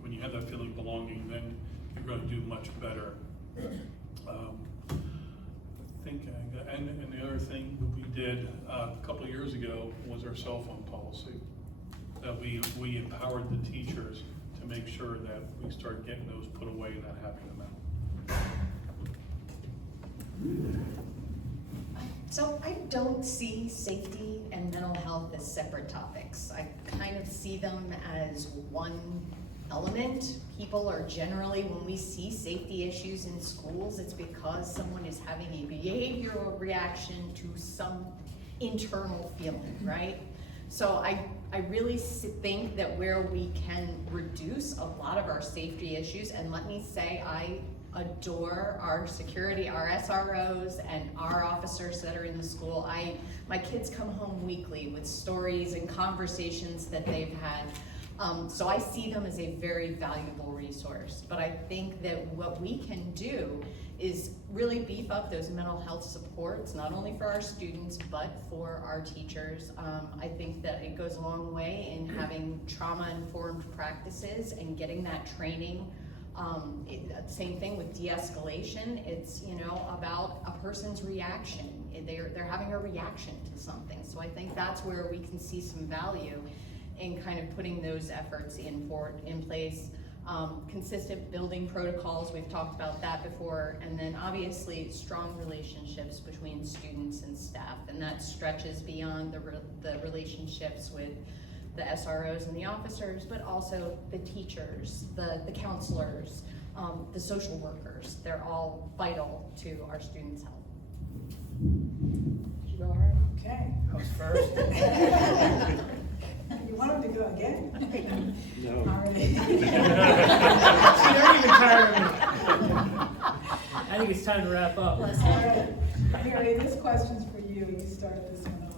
When you have that feeling of belonging, then you're going to do much better. And the other thing that we did a couple of years ago was our cell phone policy. That we empowered the teachers to make sure that we start getting those put away and not having them out. So I don't see safety and mental health as separate topics. I kind of see them as one element. People are generally, when we see safety issues in schools, it's because someone is having a behavioral reaction to some internal feeling, right? So I really think that where we can reduce a lot of our safety issues, and let me say, I adore our security, our SROs, and our officers that are in the school. My kids come home weekly with stories and conversations that they've had. So I see them as a very valuable resource. But I think that what we can do is really beef up those mental health supports, not only for our students, but for our teachers. I think that it goes a long way in having trauma-informed practices and getting that training. Same thing with de-escalation. It's, you know, about a person's reaction. They're having a reaction to something. So I think that's where we can see some value in kind of putting those efforts in place. Consistent building protocols, we've talked about that before, and then obviously strong relationships between students and staff, and that stretches beyond the relationships with the SROs and the officers, but also the teachers, the counselors, the social workers. They're all vital to our students' health. Did you go all right? Okay. I was first. You want him to go again? No. All right. See, they're even tired of me. I think it's time to wrap up. All right. Anyway, this question's for you. You start this one off.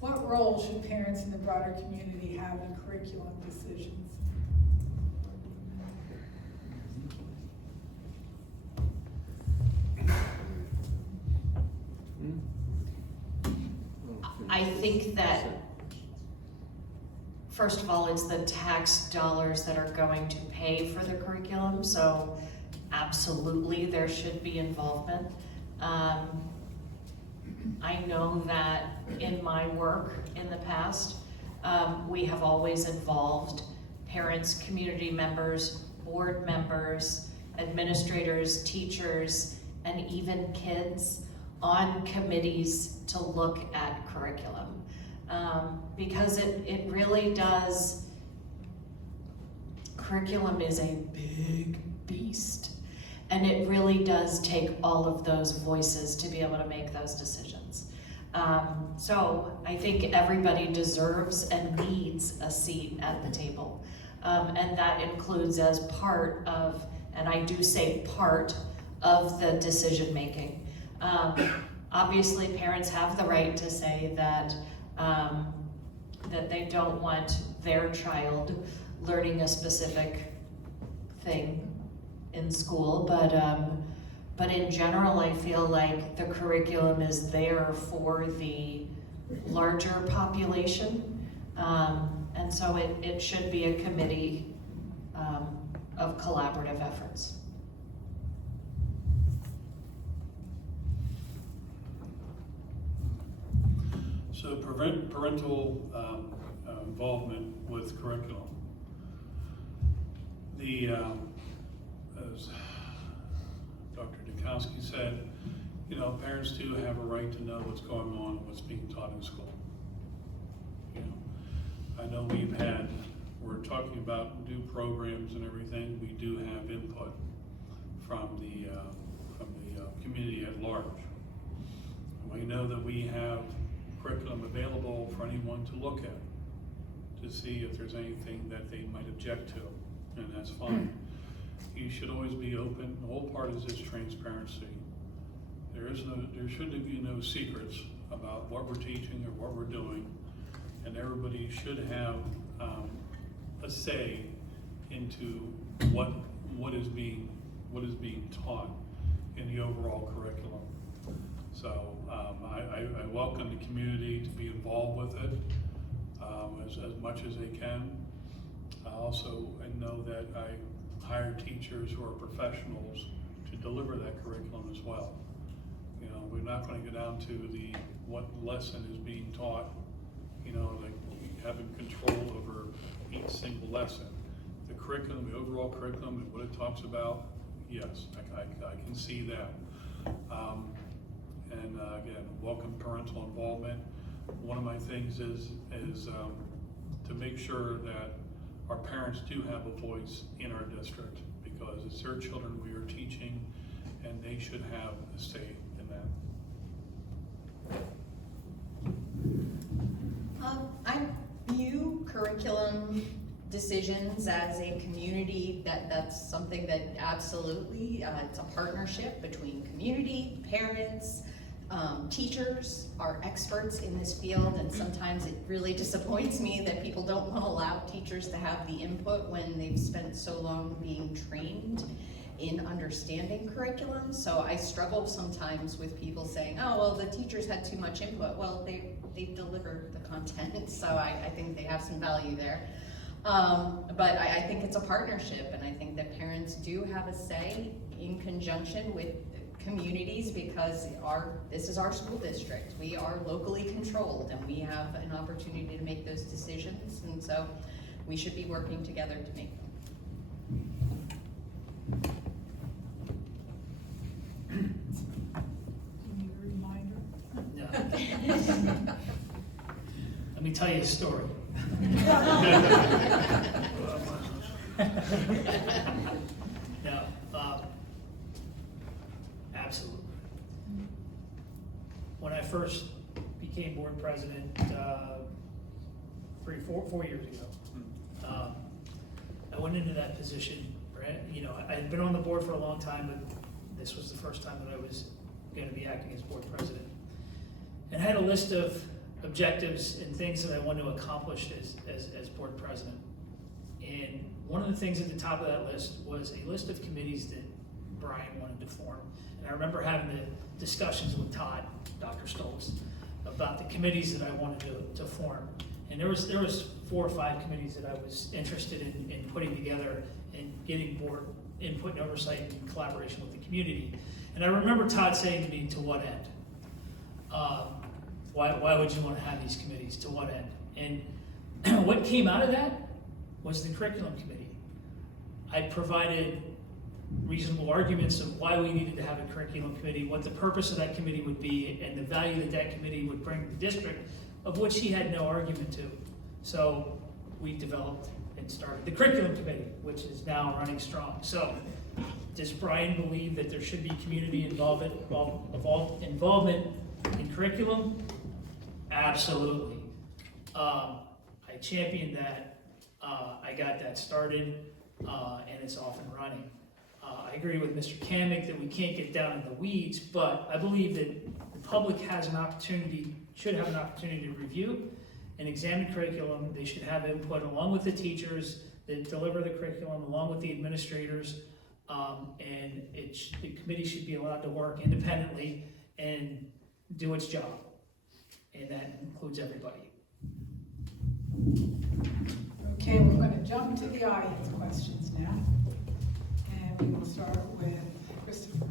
What role should parents in the broader community have in curriculum decisions? I think that, first of all, it's the tax dollars that are going to pay for the curriculum, so absolutely there should be involvement. I know that in my work in the past, we have always involved parents, community members, board members, administrators, teachers, and even kids on committees to look at curriculum. Because it really does, curriculum is a big beast. And it really does take all of those voices to be able to make those decisions. So I think everybody deserves and needs a seat at the table. And that includes as part of, and I do say part of the decision making. Obviously parents have the right to say that that they don't want their child learning a specific thing in school, but in general, I feel like the curriculum is there for the larger population, and so it should be a committee of collaborative efforts. So parental involvement with curriculum. As Dr. Dukowski said, you know, parents do have a right to know what's going on and what's being taught in school. You know, I know we're talking about new programs and everything. We do have input from the community at large. We know that we have curriculum available for anyone to look at. to see if there's anything that they might object to, and that's fine. You should always be open. The whole part is transparency. There shouldn't be no secrets about what we're teaching or what we're doing, and everybody should have a say into what is being taught in the overall curriculum. So I welcome the community to be involved with it as much as they can. I also know that I hire teachers who are professionals to deliver that curriculum as well. You know, we're not going to go down to what lesson is being taught, you know, like having control over each single lesson. The curriculum, the overall curriculum and what it talks about, yes, I can see that. Again, welcome parental involvement. One of my things is to make sure that our parents do have a voice in our district, because it's their children we are teaching, and they should have a say in that. I view curriculum decisions as a community, that's something that absolutely, it's a partnership between community, parents, teachers are experts in this field, and sometimes it really disappoints me that people don't want to allow teachers to have the input when they've spent so long being trained in understanding curriculum. So I struggle sometimes with people saying, oh, well, the teachers had too much input. Well, they delivered the content, so I think they have some value there. But I think it's a partnership, and I think that parents do have a say in conjunction with communities, because this is our school district. We are locally controlled, and we have an opportunity to make those decisions, and so we should be working together to make them. You need a reminder? No. Let me tell you a story. No, absolutely. When I first became board president 4 years ago, I went into that position, right? You know, I had been on the board for a long time, but this was the first time that I was going to be acting as board president. And I had a list of objectives and things that I wanted to accomplish as board president. And one of the things at the top of that list was a list of committees that Brian wanted to form. And I remember having the discussions with Todd, Dr. Stoltz, about the committees that I wanted to form. And there was 4 or 5 committees that I was interested in putting together and getting board input and oversight and collaboration with the community. And I remember Todd saying to me, to what end? Why would you want to have these committees? To what end? And what came out of that was the curriculum committee. I provided reasonable arguments of why we needed to have a curriculum committee, what the purpose of that committee would be, and the value that that committee would bring to the district, of which he had no argument to. So we developed and started the curriculum committee, which is now running strong. So does Brian believe that there should be community involvement in curriculum? Absolutely. I championed that. I got that started, and it's off and running. I agree with Mr. Kamick that we can't get down in the weeds, but I believe that the public has an opportunity, should have an opportunity to review and examine curriculum. They should have input along with the teachers that deliver the curriculum, along with the administrators, and the committee should be allowed to work independently and do its job, and that includes everybody. Okay, we're going to jump to the audience questions now. And we will start with Christopher.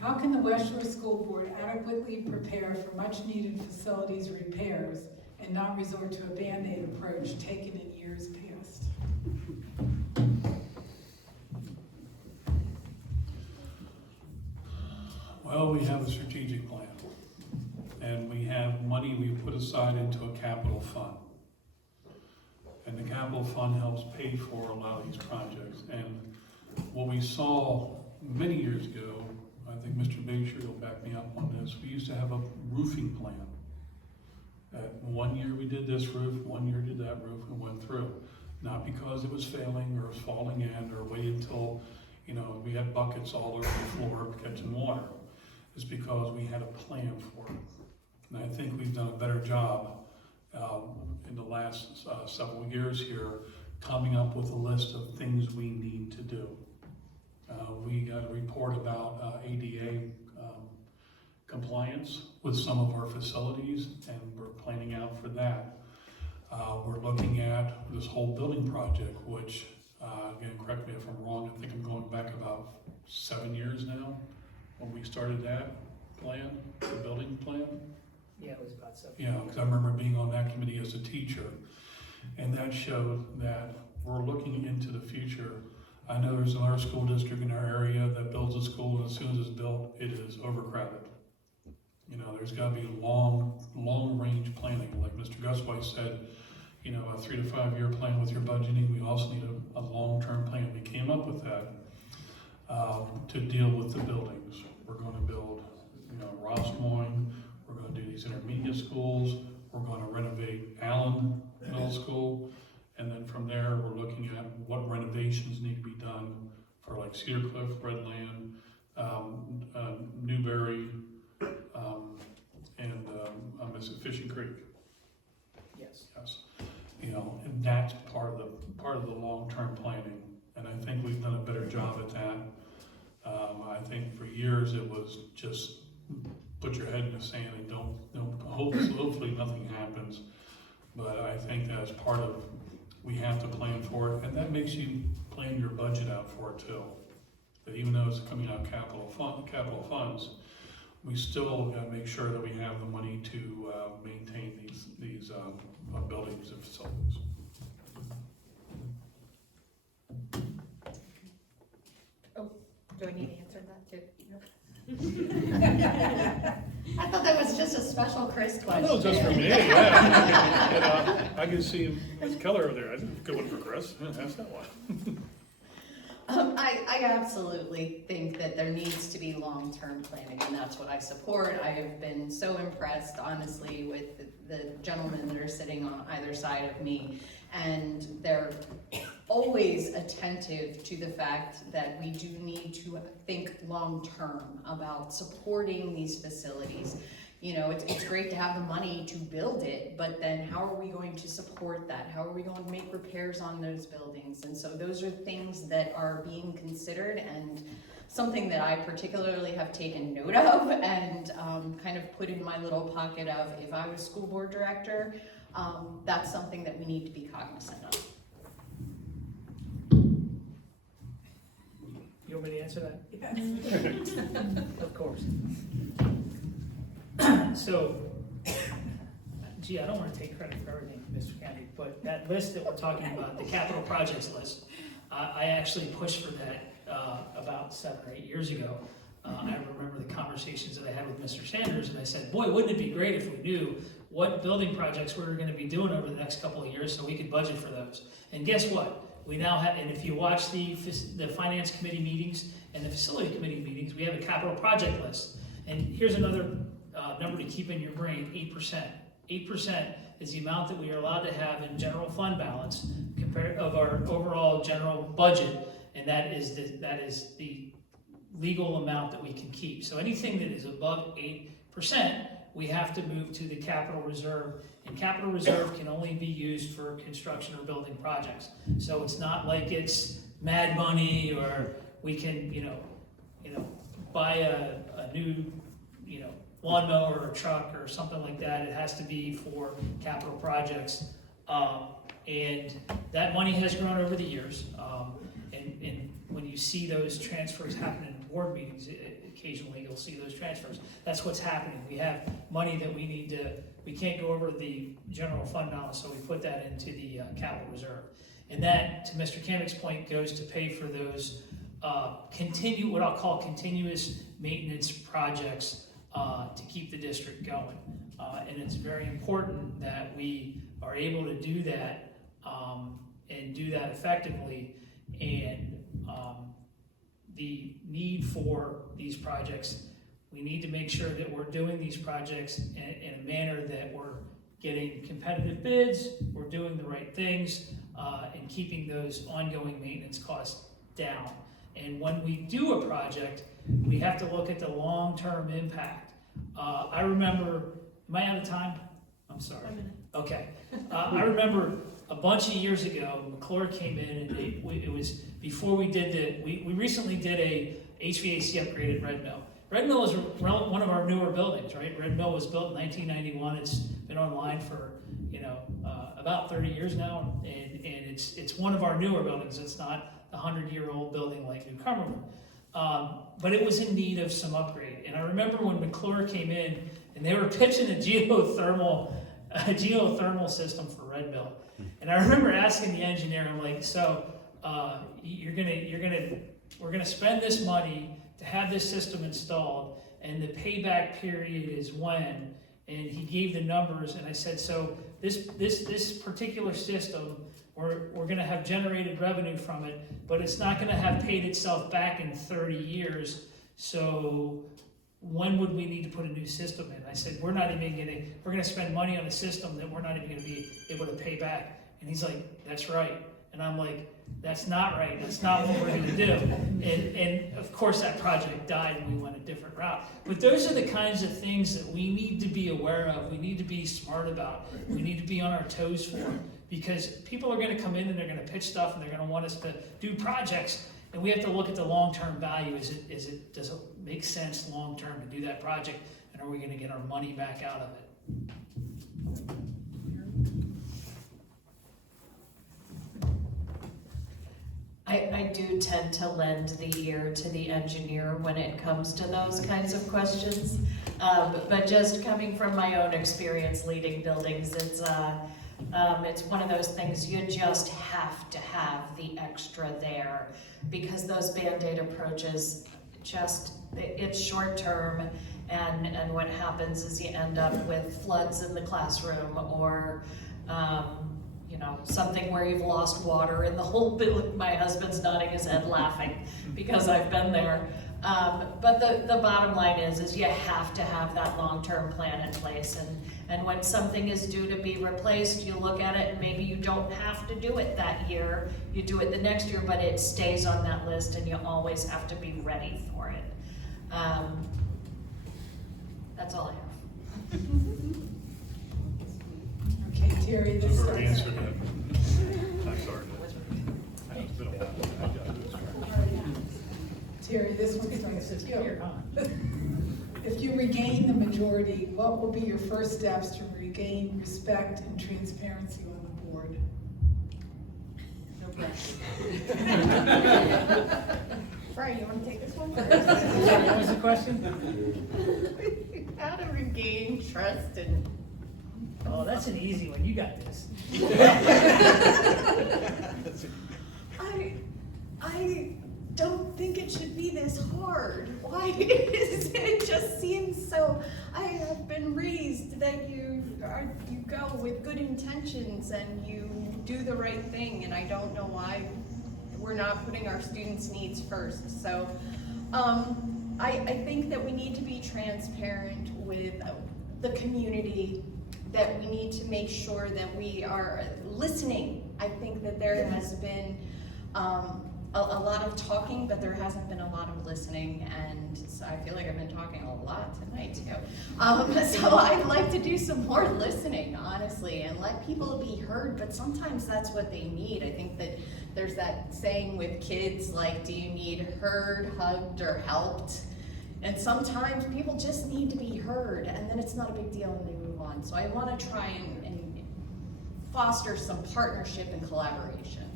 How can the West Shore School Board adequately prepare for much-needed facilities repairs and not resort to a Band-Aid approach taken in years past? Well, we have a strategic plan, and we have money we put aside into a capital fund. And the capital fund helps pay for a lot of these projects. And what we saw many years ago, I think Mr. Bayshire will back me up on this, we used to have a roofing plan that 1 year we did this roof, 1 year did that roof, and went through. Not because it was failing or was falling in, or waited until, we had buckets all over the floor catching water. It's because we had a plan for it. And I think we've done a better job in the last several years here, coming up with a list of things we need to do. We got a report about ADA compliance with some of our facilities, and we're planning out for that. We're looking at this whole building project, which, again, correct me if I'm wrong, I think I'm going back about 7 years now, when we started that plan, the building plan. Yeah, it was about 7. Yeah, because I remember being on that committee as a teacher, and that showed that we're looking into the future. I know there's another school district in our area that builds a school, and as soon as it's built, it is overcrowded. There's got to be long-range planning, like Mr. Gusway said. A 3 to 5 year plan with your budgeting. We also need a long-term plan. We came up with that to deal with the buildings. We're going to build, Ross Moyne. We're going to do these intermediate schools. We're going to renovate Allen Middle School. And then from there, we're looking at what renovations need to be done for like Cedar Cliff, Redland, Newberry, and is it Fishing Creek? Yes. Yes. And that's part of the long-term planning. And I think we've done a better job at that. I think for years it was just put your head in the sand and hopefully nothing happens. But I think that's part of, we have to plan for it, and that makes you plan your budget out for it too. That even though it's coming out capital funds, we still got to make sure that we have the money to maintain these buildings and facilities. Do I need to answer that too? I thought that was just a special Chris question. No, just for me, yeah. I can see Ms. Keller over there. I did a good one for Chris. Yeah, ask that one. I absolutely think that there needs to be long-term planning, and that's what I support. I have been so impressed, honestly, with the gentlemen that are sitting on either side of me, and they're always attentive to the fact that we do need to think long-term about supporting these facilities. It's great to have the money to build it, but then how are we going to support that? How are we going to make repairs on those buildings? And so those are things that are being considered, and something that I particularly have taken note of and kind of put in my little pocket of, if I was school board director, that's something that we need to be cognizant of. You want me to answer that? Yes. Of course. So, gee, I don't want to take credit for everything, Mr. Kennedy, but that list that we're talking about, the capital projects list, I actually pushed for that about 7 or 8 years ago. I remember the conversations that I had with Mr. Sanders, and I said, boy, wouldn't it be great if we knew what building projects we were going to be doing over the next couple of years so we could budget for those. And guess what? We now have, and if you watch the finance committee meetings and the facility committee meetings, we have a capital project list. And here's another number to keep in your brain: 8%. 8% is the amount that we are allowed to have in general fund balance compared of our overall general budget, and that is the legal amount that we can keep. So anything that is above 8%, we have to move to the capital reserve, and capital reserve can only be used for construction or building projects. So it's not like it's mad money, or we can, buy a new, lawnmower or truck or something like that. It has to be for capital projects. And that money has grown over the years. And when you see those transfers happen in board meetings, occasionally you'll see those transfers. That's what's happening. We have money that we can't go over the general fund balance, so we put that into the capital reserve. And that, to Mr. Kamick's point, goes to pay for those what I'll call continuous maintenance projects to keep the district going. And it's very important that we are able to do that and do that effectively. And the need for these projects, we need to make sure that we're doing these projects in a manner that we're getting competitive bids, we're doing the right things, and keeping those ongoing maintenance costs down. And when we do a project, we have to look at the long-term impact. I remember, am I out of time? I'm sorry. Okay. I remember a bunch of years ago, McClure came in, and it was before we did we recently did a HVAC upgrade at Red Mill. Red Mill is one of our newer buildings, right? Red Mill was built in 1991. It's been online for, about 30 years now, and it's one of our newer buildings. It's not the 100-year-old building like New Cumberland. But it was in need of some upgrade. And I remember when McClure came in, and they were pitching a geothermal system for Red Mill. And I remember asking the engineer, I'm like, so we're gonna spend this money to have this system installed, and the payback period is when? And he gave the numbers, and I said, so this particular system, we're gonna have generated revenue from it, but it's not gonna have paid itself back in 30 years. So when would we need to put a new system in? I said, we're gonna spend money on a system that we're not even gonna be able to pay back. And he's like, that's right. And I'm like, that's not right. That's not what we're gonna do. And of course that project died and we went a different route. But those are the kinds of things that we need to be aware of. We need to be smart about. We need to be on our toes for. Because people are gonna come in and they're gonna pitch stuff and they're gonna want us to do projects. And we have to look at the long-term value. Does it make sense long-term to do that project? And are we gonna get our money back out of it? I do tend to lend the ear to the engineer when it comes to those kinds of questions. But just coming from my own experience leading buildings, it's one of those things you just have to have the extra there, because those Band-Aid approaches it's short term, and what happens is you end up with floods in the classroom, or something where you've lost water in the whole building. My husband's nodding his head laughing because I've been there. But the bottom line is you have to have that long-term plan in place, and when something is due to be replaced, you look at it, and maybe you don't have to do it that year, you do it the next year, but it stays on that list, and you always have to be ready for it. That's all I have. Okay, Terry, this I've already is. answered that. I'm sorry. It's been a while. Terry, this one starts with you. If you regain the majority, what will be your first steps to regain respect and transparency on the board? No pressure. Brian, you want to take this one first? What was the question? How to regain trust and... Oh, that's an easy one. You got this. I don't think it should be this hard. Why is it? It just seems so. I have been raised that you go with good intentions and you do the right thing, and I don't know why we're not putting our students' needs first. So I think that we need to be transparent with the community, that we need to make sure that we are listening. I think that there has been a lot of talking, but there hasn't been a lot of listening, and so I feel like I've been talking a lot tonight too. So I'd like to do some more listening, honestly, and let people be heard, but sometimes that's what they need. I think that there's that saying with kids, like, do you need heard, hugged, or helped? And sometimes people just need to be heard, and then it's not a big deal and they move on. So I want to try and foster some partnership and collaboration.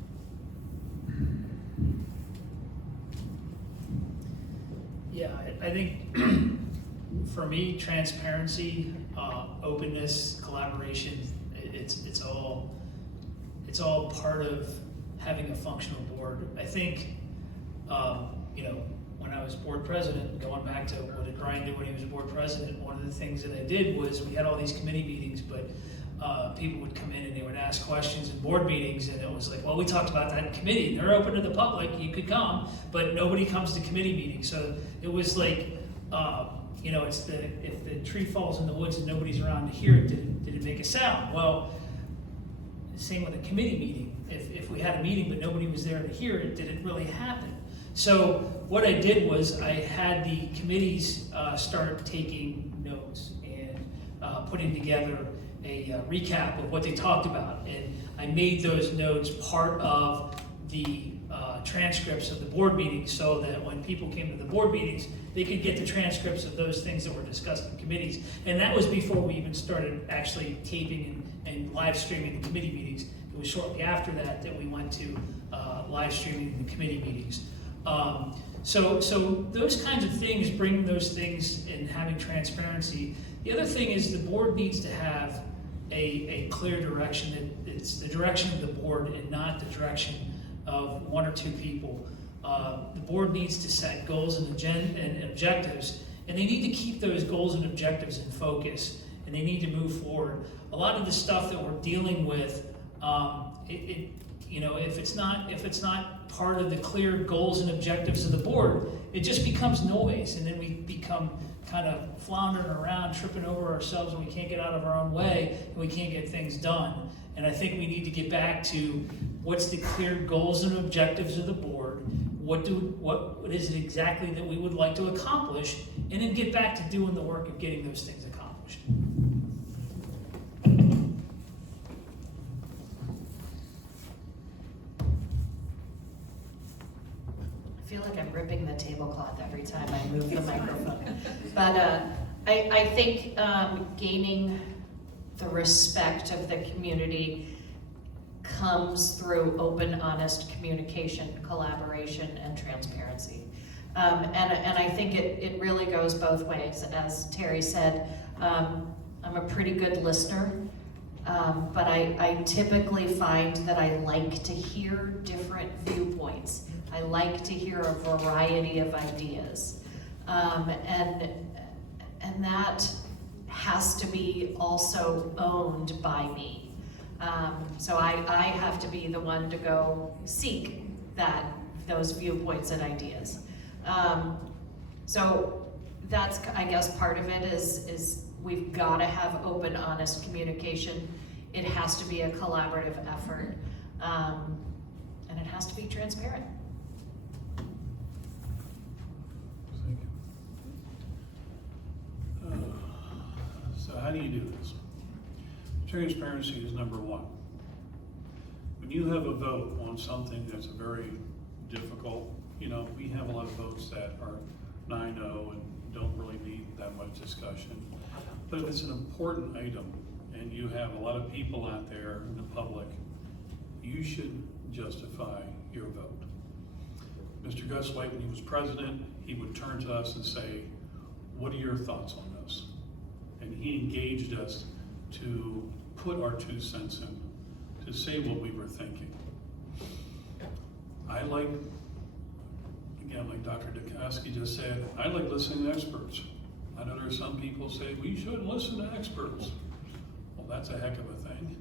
Yeah, I think for me, transparency, openness, collaboration, it's all part of having a functional board. I think, when I was board president, going back to what did Brian do when he was board president, one of the things that I did was we had all these committee meetings, but people would come in and they would ask questions in board meetings, and it was like, well, we talked about that in committee. They're open to the public, you could come, but nobody comes to committee meetings. So it was like you know, if the tree falls in the woods and nobody's around to hear it, did it make a sound? Well, same with a committee meeting. If we had a meeting but nobody was there to hear it, did it really happen? So what I did was I had the committees start taking notes and putting together a recap of what they talked about. And I made those notes part of the transcripts of the board meetings, so that when people came to the board meetings, they could get the transcripts of those things that were discussed in committees. And that was before we even started actually taping and live streaming the committee meetings. It was shortly after that we went to live streaming the committee meetings. So those kinds of things, bringing those things and having transparency. The other thing is the board needs to have a clear direction. That it's the direction of the board and not the direction of one or two people. The board needs to set goals and objectives, and they need to keep those goals and objectives in focus, and they need to move forward. A lot of the stuff that we're dealing with, you know, if it's not part of the clear goals and objectives of the board, it just becomes noise, and then we become kind of floundering around, tripping over ourselves, and we can't get out of our own way, and we can't get things done. And I think we need to get back to what's the clear goals and objectives of the board, what is it exactly that we would like to accomplish, and then get back to doing the work of getting those things accomplished. I feel like I'm ripping the tablecloth every time I move the microphone. But I think gaining the respect of the community comes through open, honest communication, collaboration, and transparency. And I think it really goes both ways. As Terry said, I'm a pretty good listener, but I typically find that I like to hear different viewpoints. I like to hear a variety of ideas. And that has to be also owned by me. So I have to be the one to go seek those viewpoints and ideas. So that's, I guess, part of it is we've got to have open, honest communication. It has to be a collaborative effort, and it has to be transparent. Thank you. So how do you do this? Transparency is number one. When you have a vote on something that's a very difficult, you know, we have a lot of votes that are 9-0 and don't really need that much discussion. But if it's an important item and you have a lot of people out there in the public, you should justify your vote. Mr. Gus White, when he was president, he would turn to us and say, what are your thoughts on this? And he engaged us to put our 2 cents in, to say what we were thinking. I like, again, like Dr. Dukowski just said, I like listening to experts. I know there are some people say, we shouldn't listen to experts. Well, that's a heck of a thing.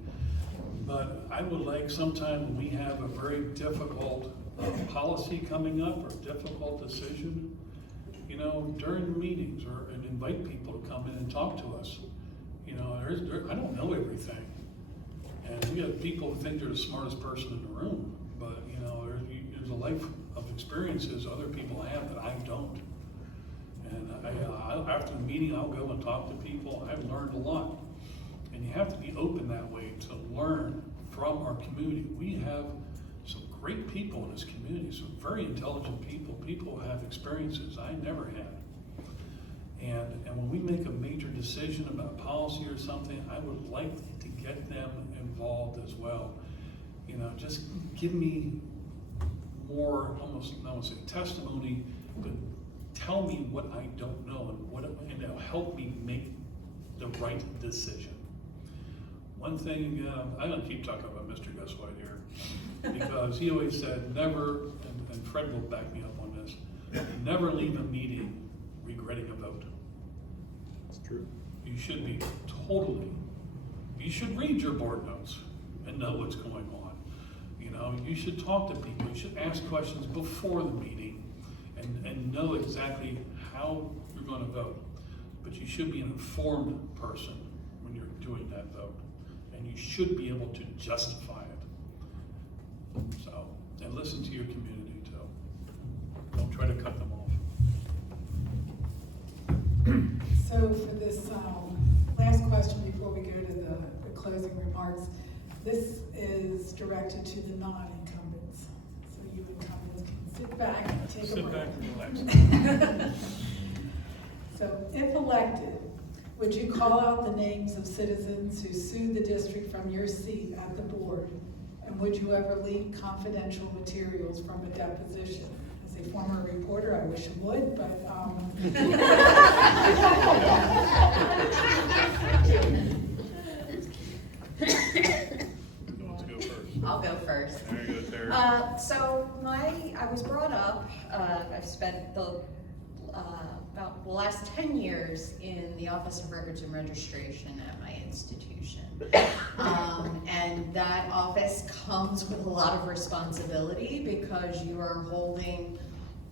But I would like sometime when we have a very difficult policy coming up or difficult decision, you know, during the meetings and invite people to come in and talk to us. You know, I don't know everything. And we have people who think they're the smartest person in the room, but you know, there's a life of experiences other people have that I don't. And after the meeting, I'll go and talk to people. I've learned a lot. And you have to be open that way to learn from our community. We have some great people in this community, some very intelligent people, people who have experiences I never had. And when we make a major decision about policy or something, I would like to get them involved as well. You know, just give me more, almost, I don't want to say testimony, but tell me what I don't know and it'll help me make the right decision. One thing, I'm going to keep talking about Mr. Gus White here, because he always said never, and Fred will back me up on this, never leave a meeting regretting a vote. That's true. You should be totally, you should read your board notes and know what's going on. You know, you should talk to people, you should ask questions before the meeting and know exactly how you're going to vote. but you should be an informed person when you're doing that vote, and you should be able to justify it. So, and listen to your community too. Don't try to cut them off. So for this last question before we go to the closing remarks, this is directed to the non-incumbents. So you incumbents can sit back and take a Sit breath. back and relax. So if elected, would you call out the names of citizens who sued the district from your seat at the board? And would you ever leak confidential materials from a deposition? As a former reporter, I wish you would, but Who wants to go first? I'll go first. There you go, Terry. I was brought up, I've spent about the last 10 years in the Office of Records and Registration at my institution. And that office comes with a lot of responsibility because you are holding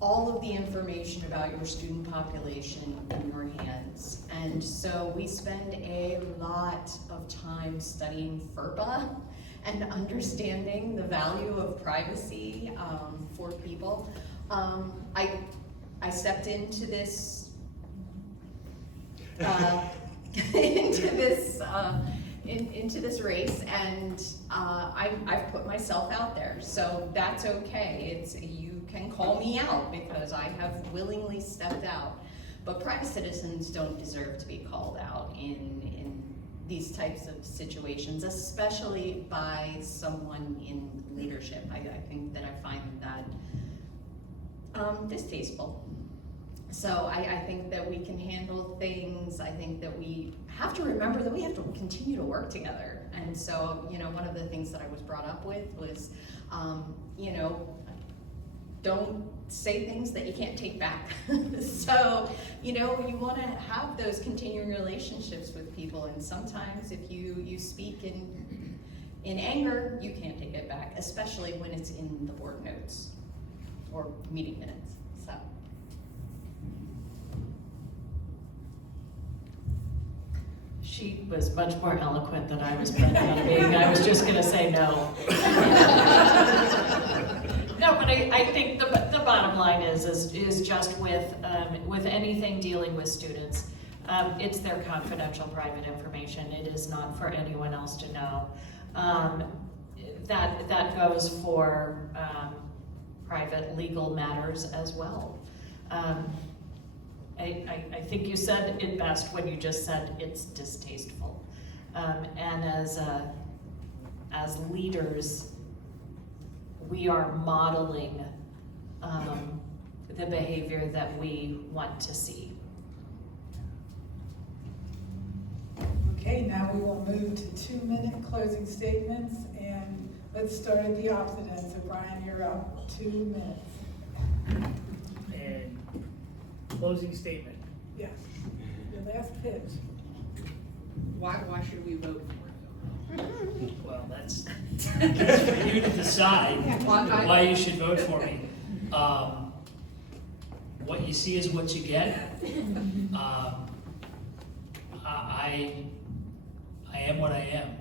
all of the information about your student population in your hands. And so we spend a lot of time studying FERPA and understanding the value of privacy for people. I stepped into this into this race, and I've put myself out there, so that's okay. You can call me out because I have willingly stepped out, but private citizens don't deserve to be called out in these types of situations, especially by someone in leadership. I think that I find that distasteful. So I think that we can handle things. I think that we have to remember that we have to continue to work together. And so, you know, one of the things that I was brought up with was, you know, don't say things that you can't take back. So, you know, you want to have those continuing relationships with people, and sometimes if you speak in anger, you can't take it back, especially when it's in the board notes or meeting minutes. So. She was much more eloquent than I was planning on being. I was just gonna say no. No, but I think the bottom line is just with anything dealing with students, it's their confidential private information. It is not for anyone else to know. That goes for private legal matters as well. I think you said it best when you just said it's distasteful. And as leaders, we are modeling the behavior that we want to see. okay, now we will move to 2-minute closing statements, and let's start at the opposite end. So Brian, you're up, 2 minutes. And closing statement. Yes, your last pitch. Why should we vote for it? Well, that's for you to decide why you should vote for me. What you see is what you get. I am what I am,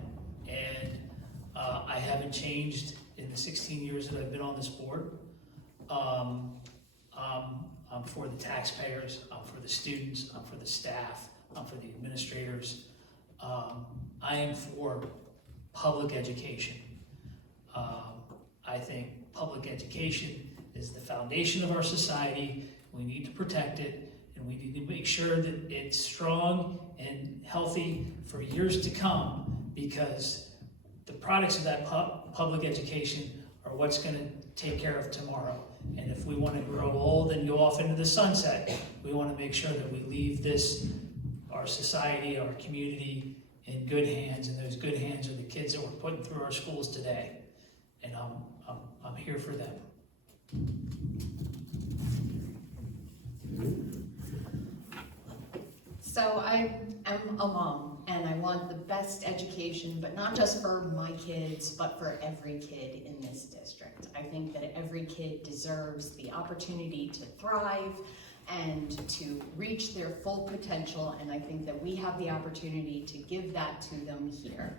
and I haven't changed in the 16 years that I've been on this board. I'm for the taxpayers, I'm for the students, I'm for the staff, I'm for the administrators. I am for public education. I think public education is the foundation of our society. We need to protect it, and we need to make sure that it's strong and healthy for years to come, because the products of that public education are what's going to take care of tomorrow. And if we want to grow old and go off into the sunset, we want to make sure that we leave our society, our community in good hands, and those good hands are the kids that we're putting through our schools today. And I'm here for them. So I am a mom, and I want the best education, but not just for my kids, but for every kid in this district. I think that every kid deserves the opportunity to thrive, and to reach their full potential, and I think that we have the opportunity to give that to them here.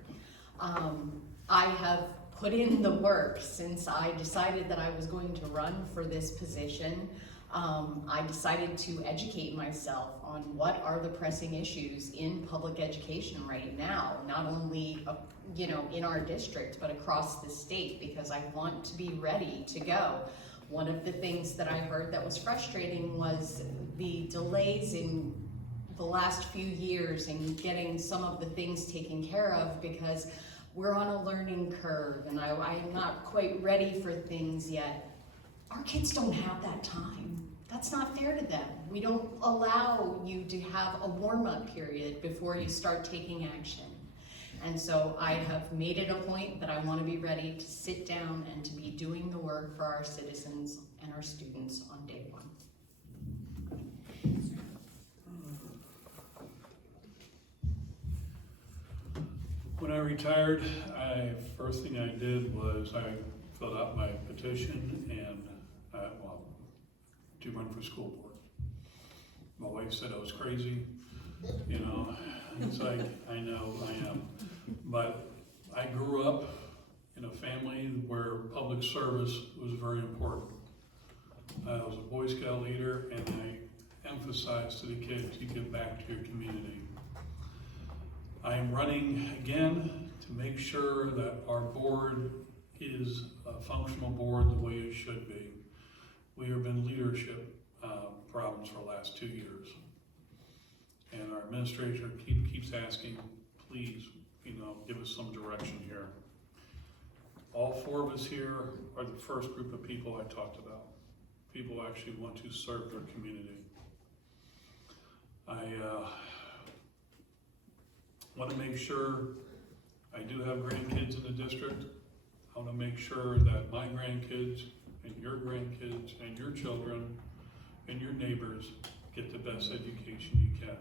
I have put in the work since I decided that I was going to run for this position. I decided to educate myself on what are the pressing issues in public education right now, not only in our district, but across the state, because I want to be ready to go. One of the things that I heard that was frustrating was the delays in the last few years in getting some of the things taken care of, because we're on a learning curve and I am not quite ready for things yet. Our kids don't have that time. That's not fair to them. We don't allow you to have a warm-up period before you start taking action. And so I have made it a point that I want to be ready to sit down and to be doing the work for our citizens and our students on day one. When I retired, first thing I did was I filled out my petition and, to run for school board. My wife said I was crazy, it's like, I know I am. I grew up in a family where public service was very important. I was a Boy Scout leader, and I emphasized to the kids, you give back to your community. I am running again to make sure that our board is a functional board the way it should be. We have been leadership problems for the last 2 years. And our administrator keeps asking, please, give us some direction here. All 4 of us here are the first group of people I talked about. People who actually want to serve their community. I want to make sure I do have grandkids in the district. I want to make sure that my grandkids and your grandkids and your children and your neighbors get the best education you can.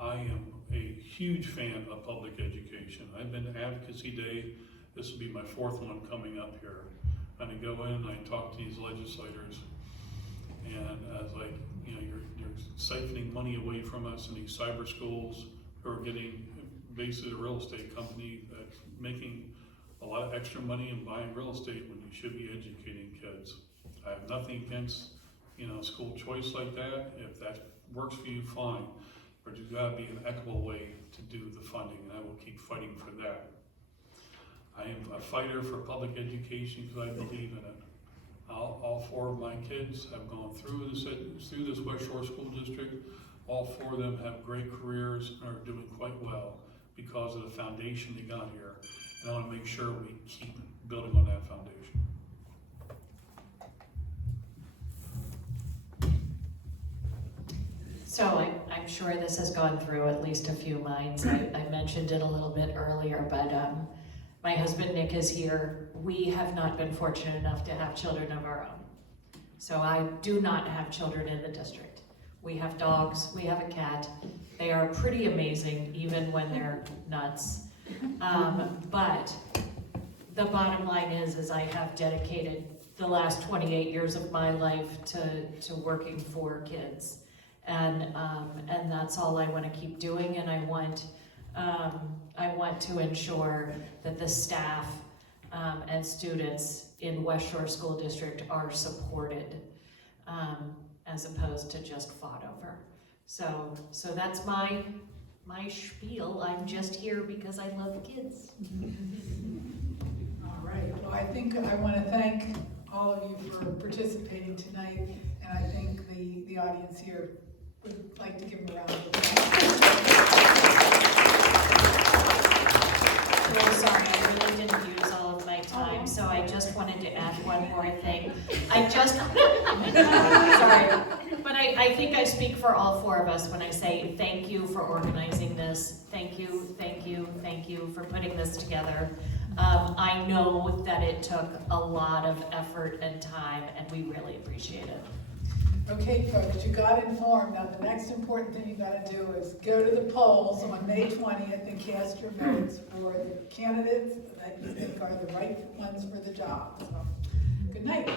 I am a huge fan of public education. I've been to Advocacy Day. This will be my 4th one coming up here. And I go in and I talk to these legislators, and I was like, you're siphoning money away from us in these cyber schools who are getting basically a real estate company that's making a lot of extra money and buying real estate when you should be educating kids. I have nothing against, school choice like that. If that works for you, fine. But there's got to be an equitable way to do the funding, and I will keep fighting for that. I am a fighter for public education because I believe in it. All 4 of my kids have gone through this West Shore School District. All 4 of them have great careers and are doing quite well because of the foundation they got here. And I want to make sure we keep building on that foundation. So I'm sure this has gone through at least a few minds. I mentioned it a little bit earlier, but my husband Nick is here. We have not been fortunate enough to have children of our own. So I do not have children in the district. We have dogs, we have a cat. They are pretty amazing, even when they're nuts. But the bottom line is I have dedicated the last 28 years of my life to working for kids. And that's all I want to keep doing, and I want to ensure that the staff and students in West Shore School District are supported, as opposed to just fought over. So that's my spiel. I'm just here because I love kids. All right, well, I think I want to thank all of you for participating tonight, and I think the audience here would like to give them a round of applause. I'm sorry, I really didn't use all of my time, so I just wanted to add one more thing. Sorry, but I think I speak for all 4 of us when I say thank you for organizing this. Thank you, thank you, thank you for putting this together. I know that it took a lot of effort and time, and we really appreciate it. Okay, folks, you got informed. Now, the next important thing you gotta do is go to the polls on May 20th and cast your votes for the candidates that you think are the right ones for the job. So, good night.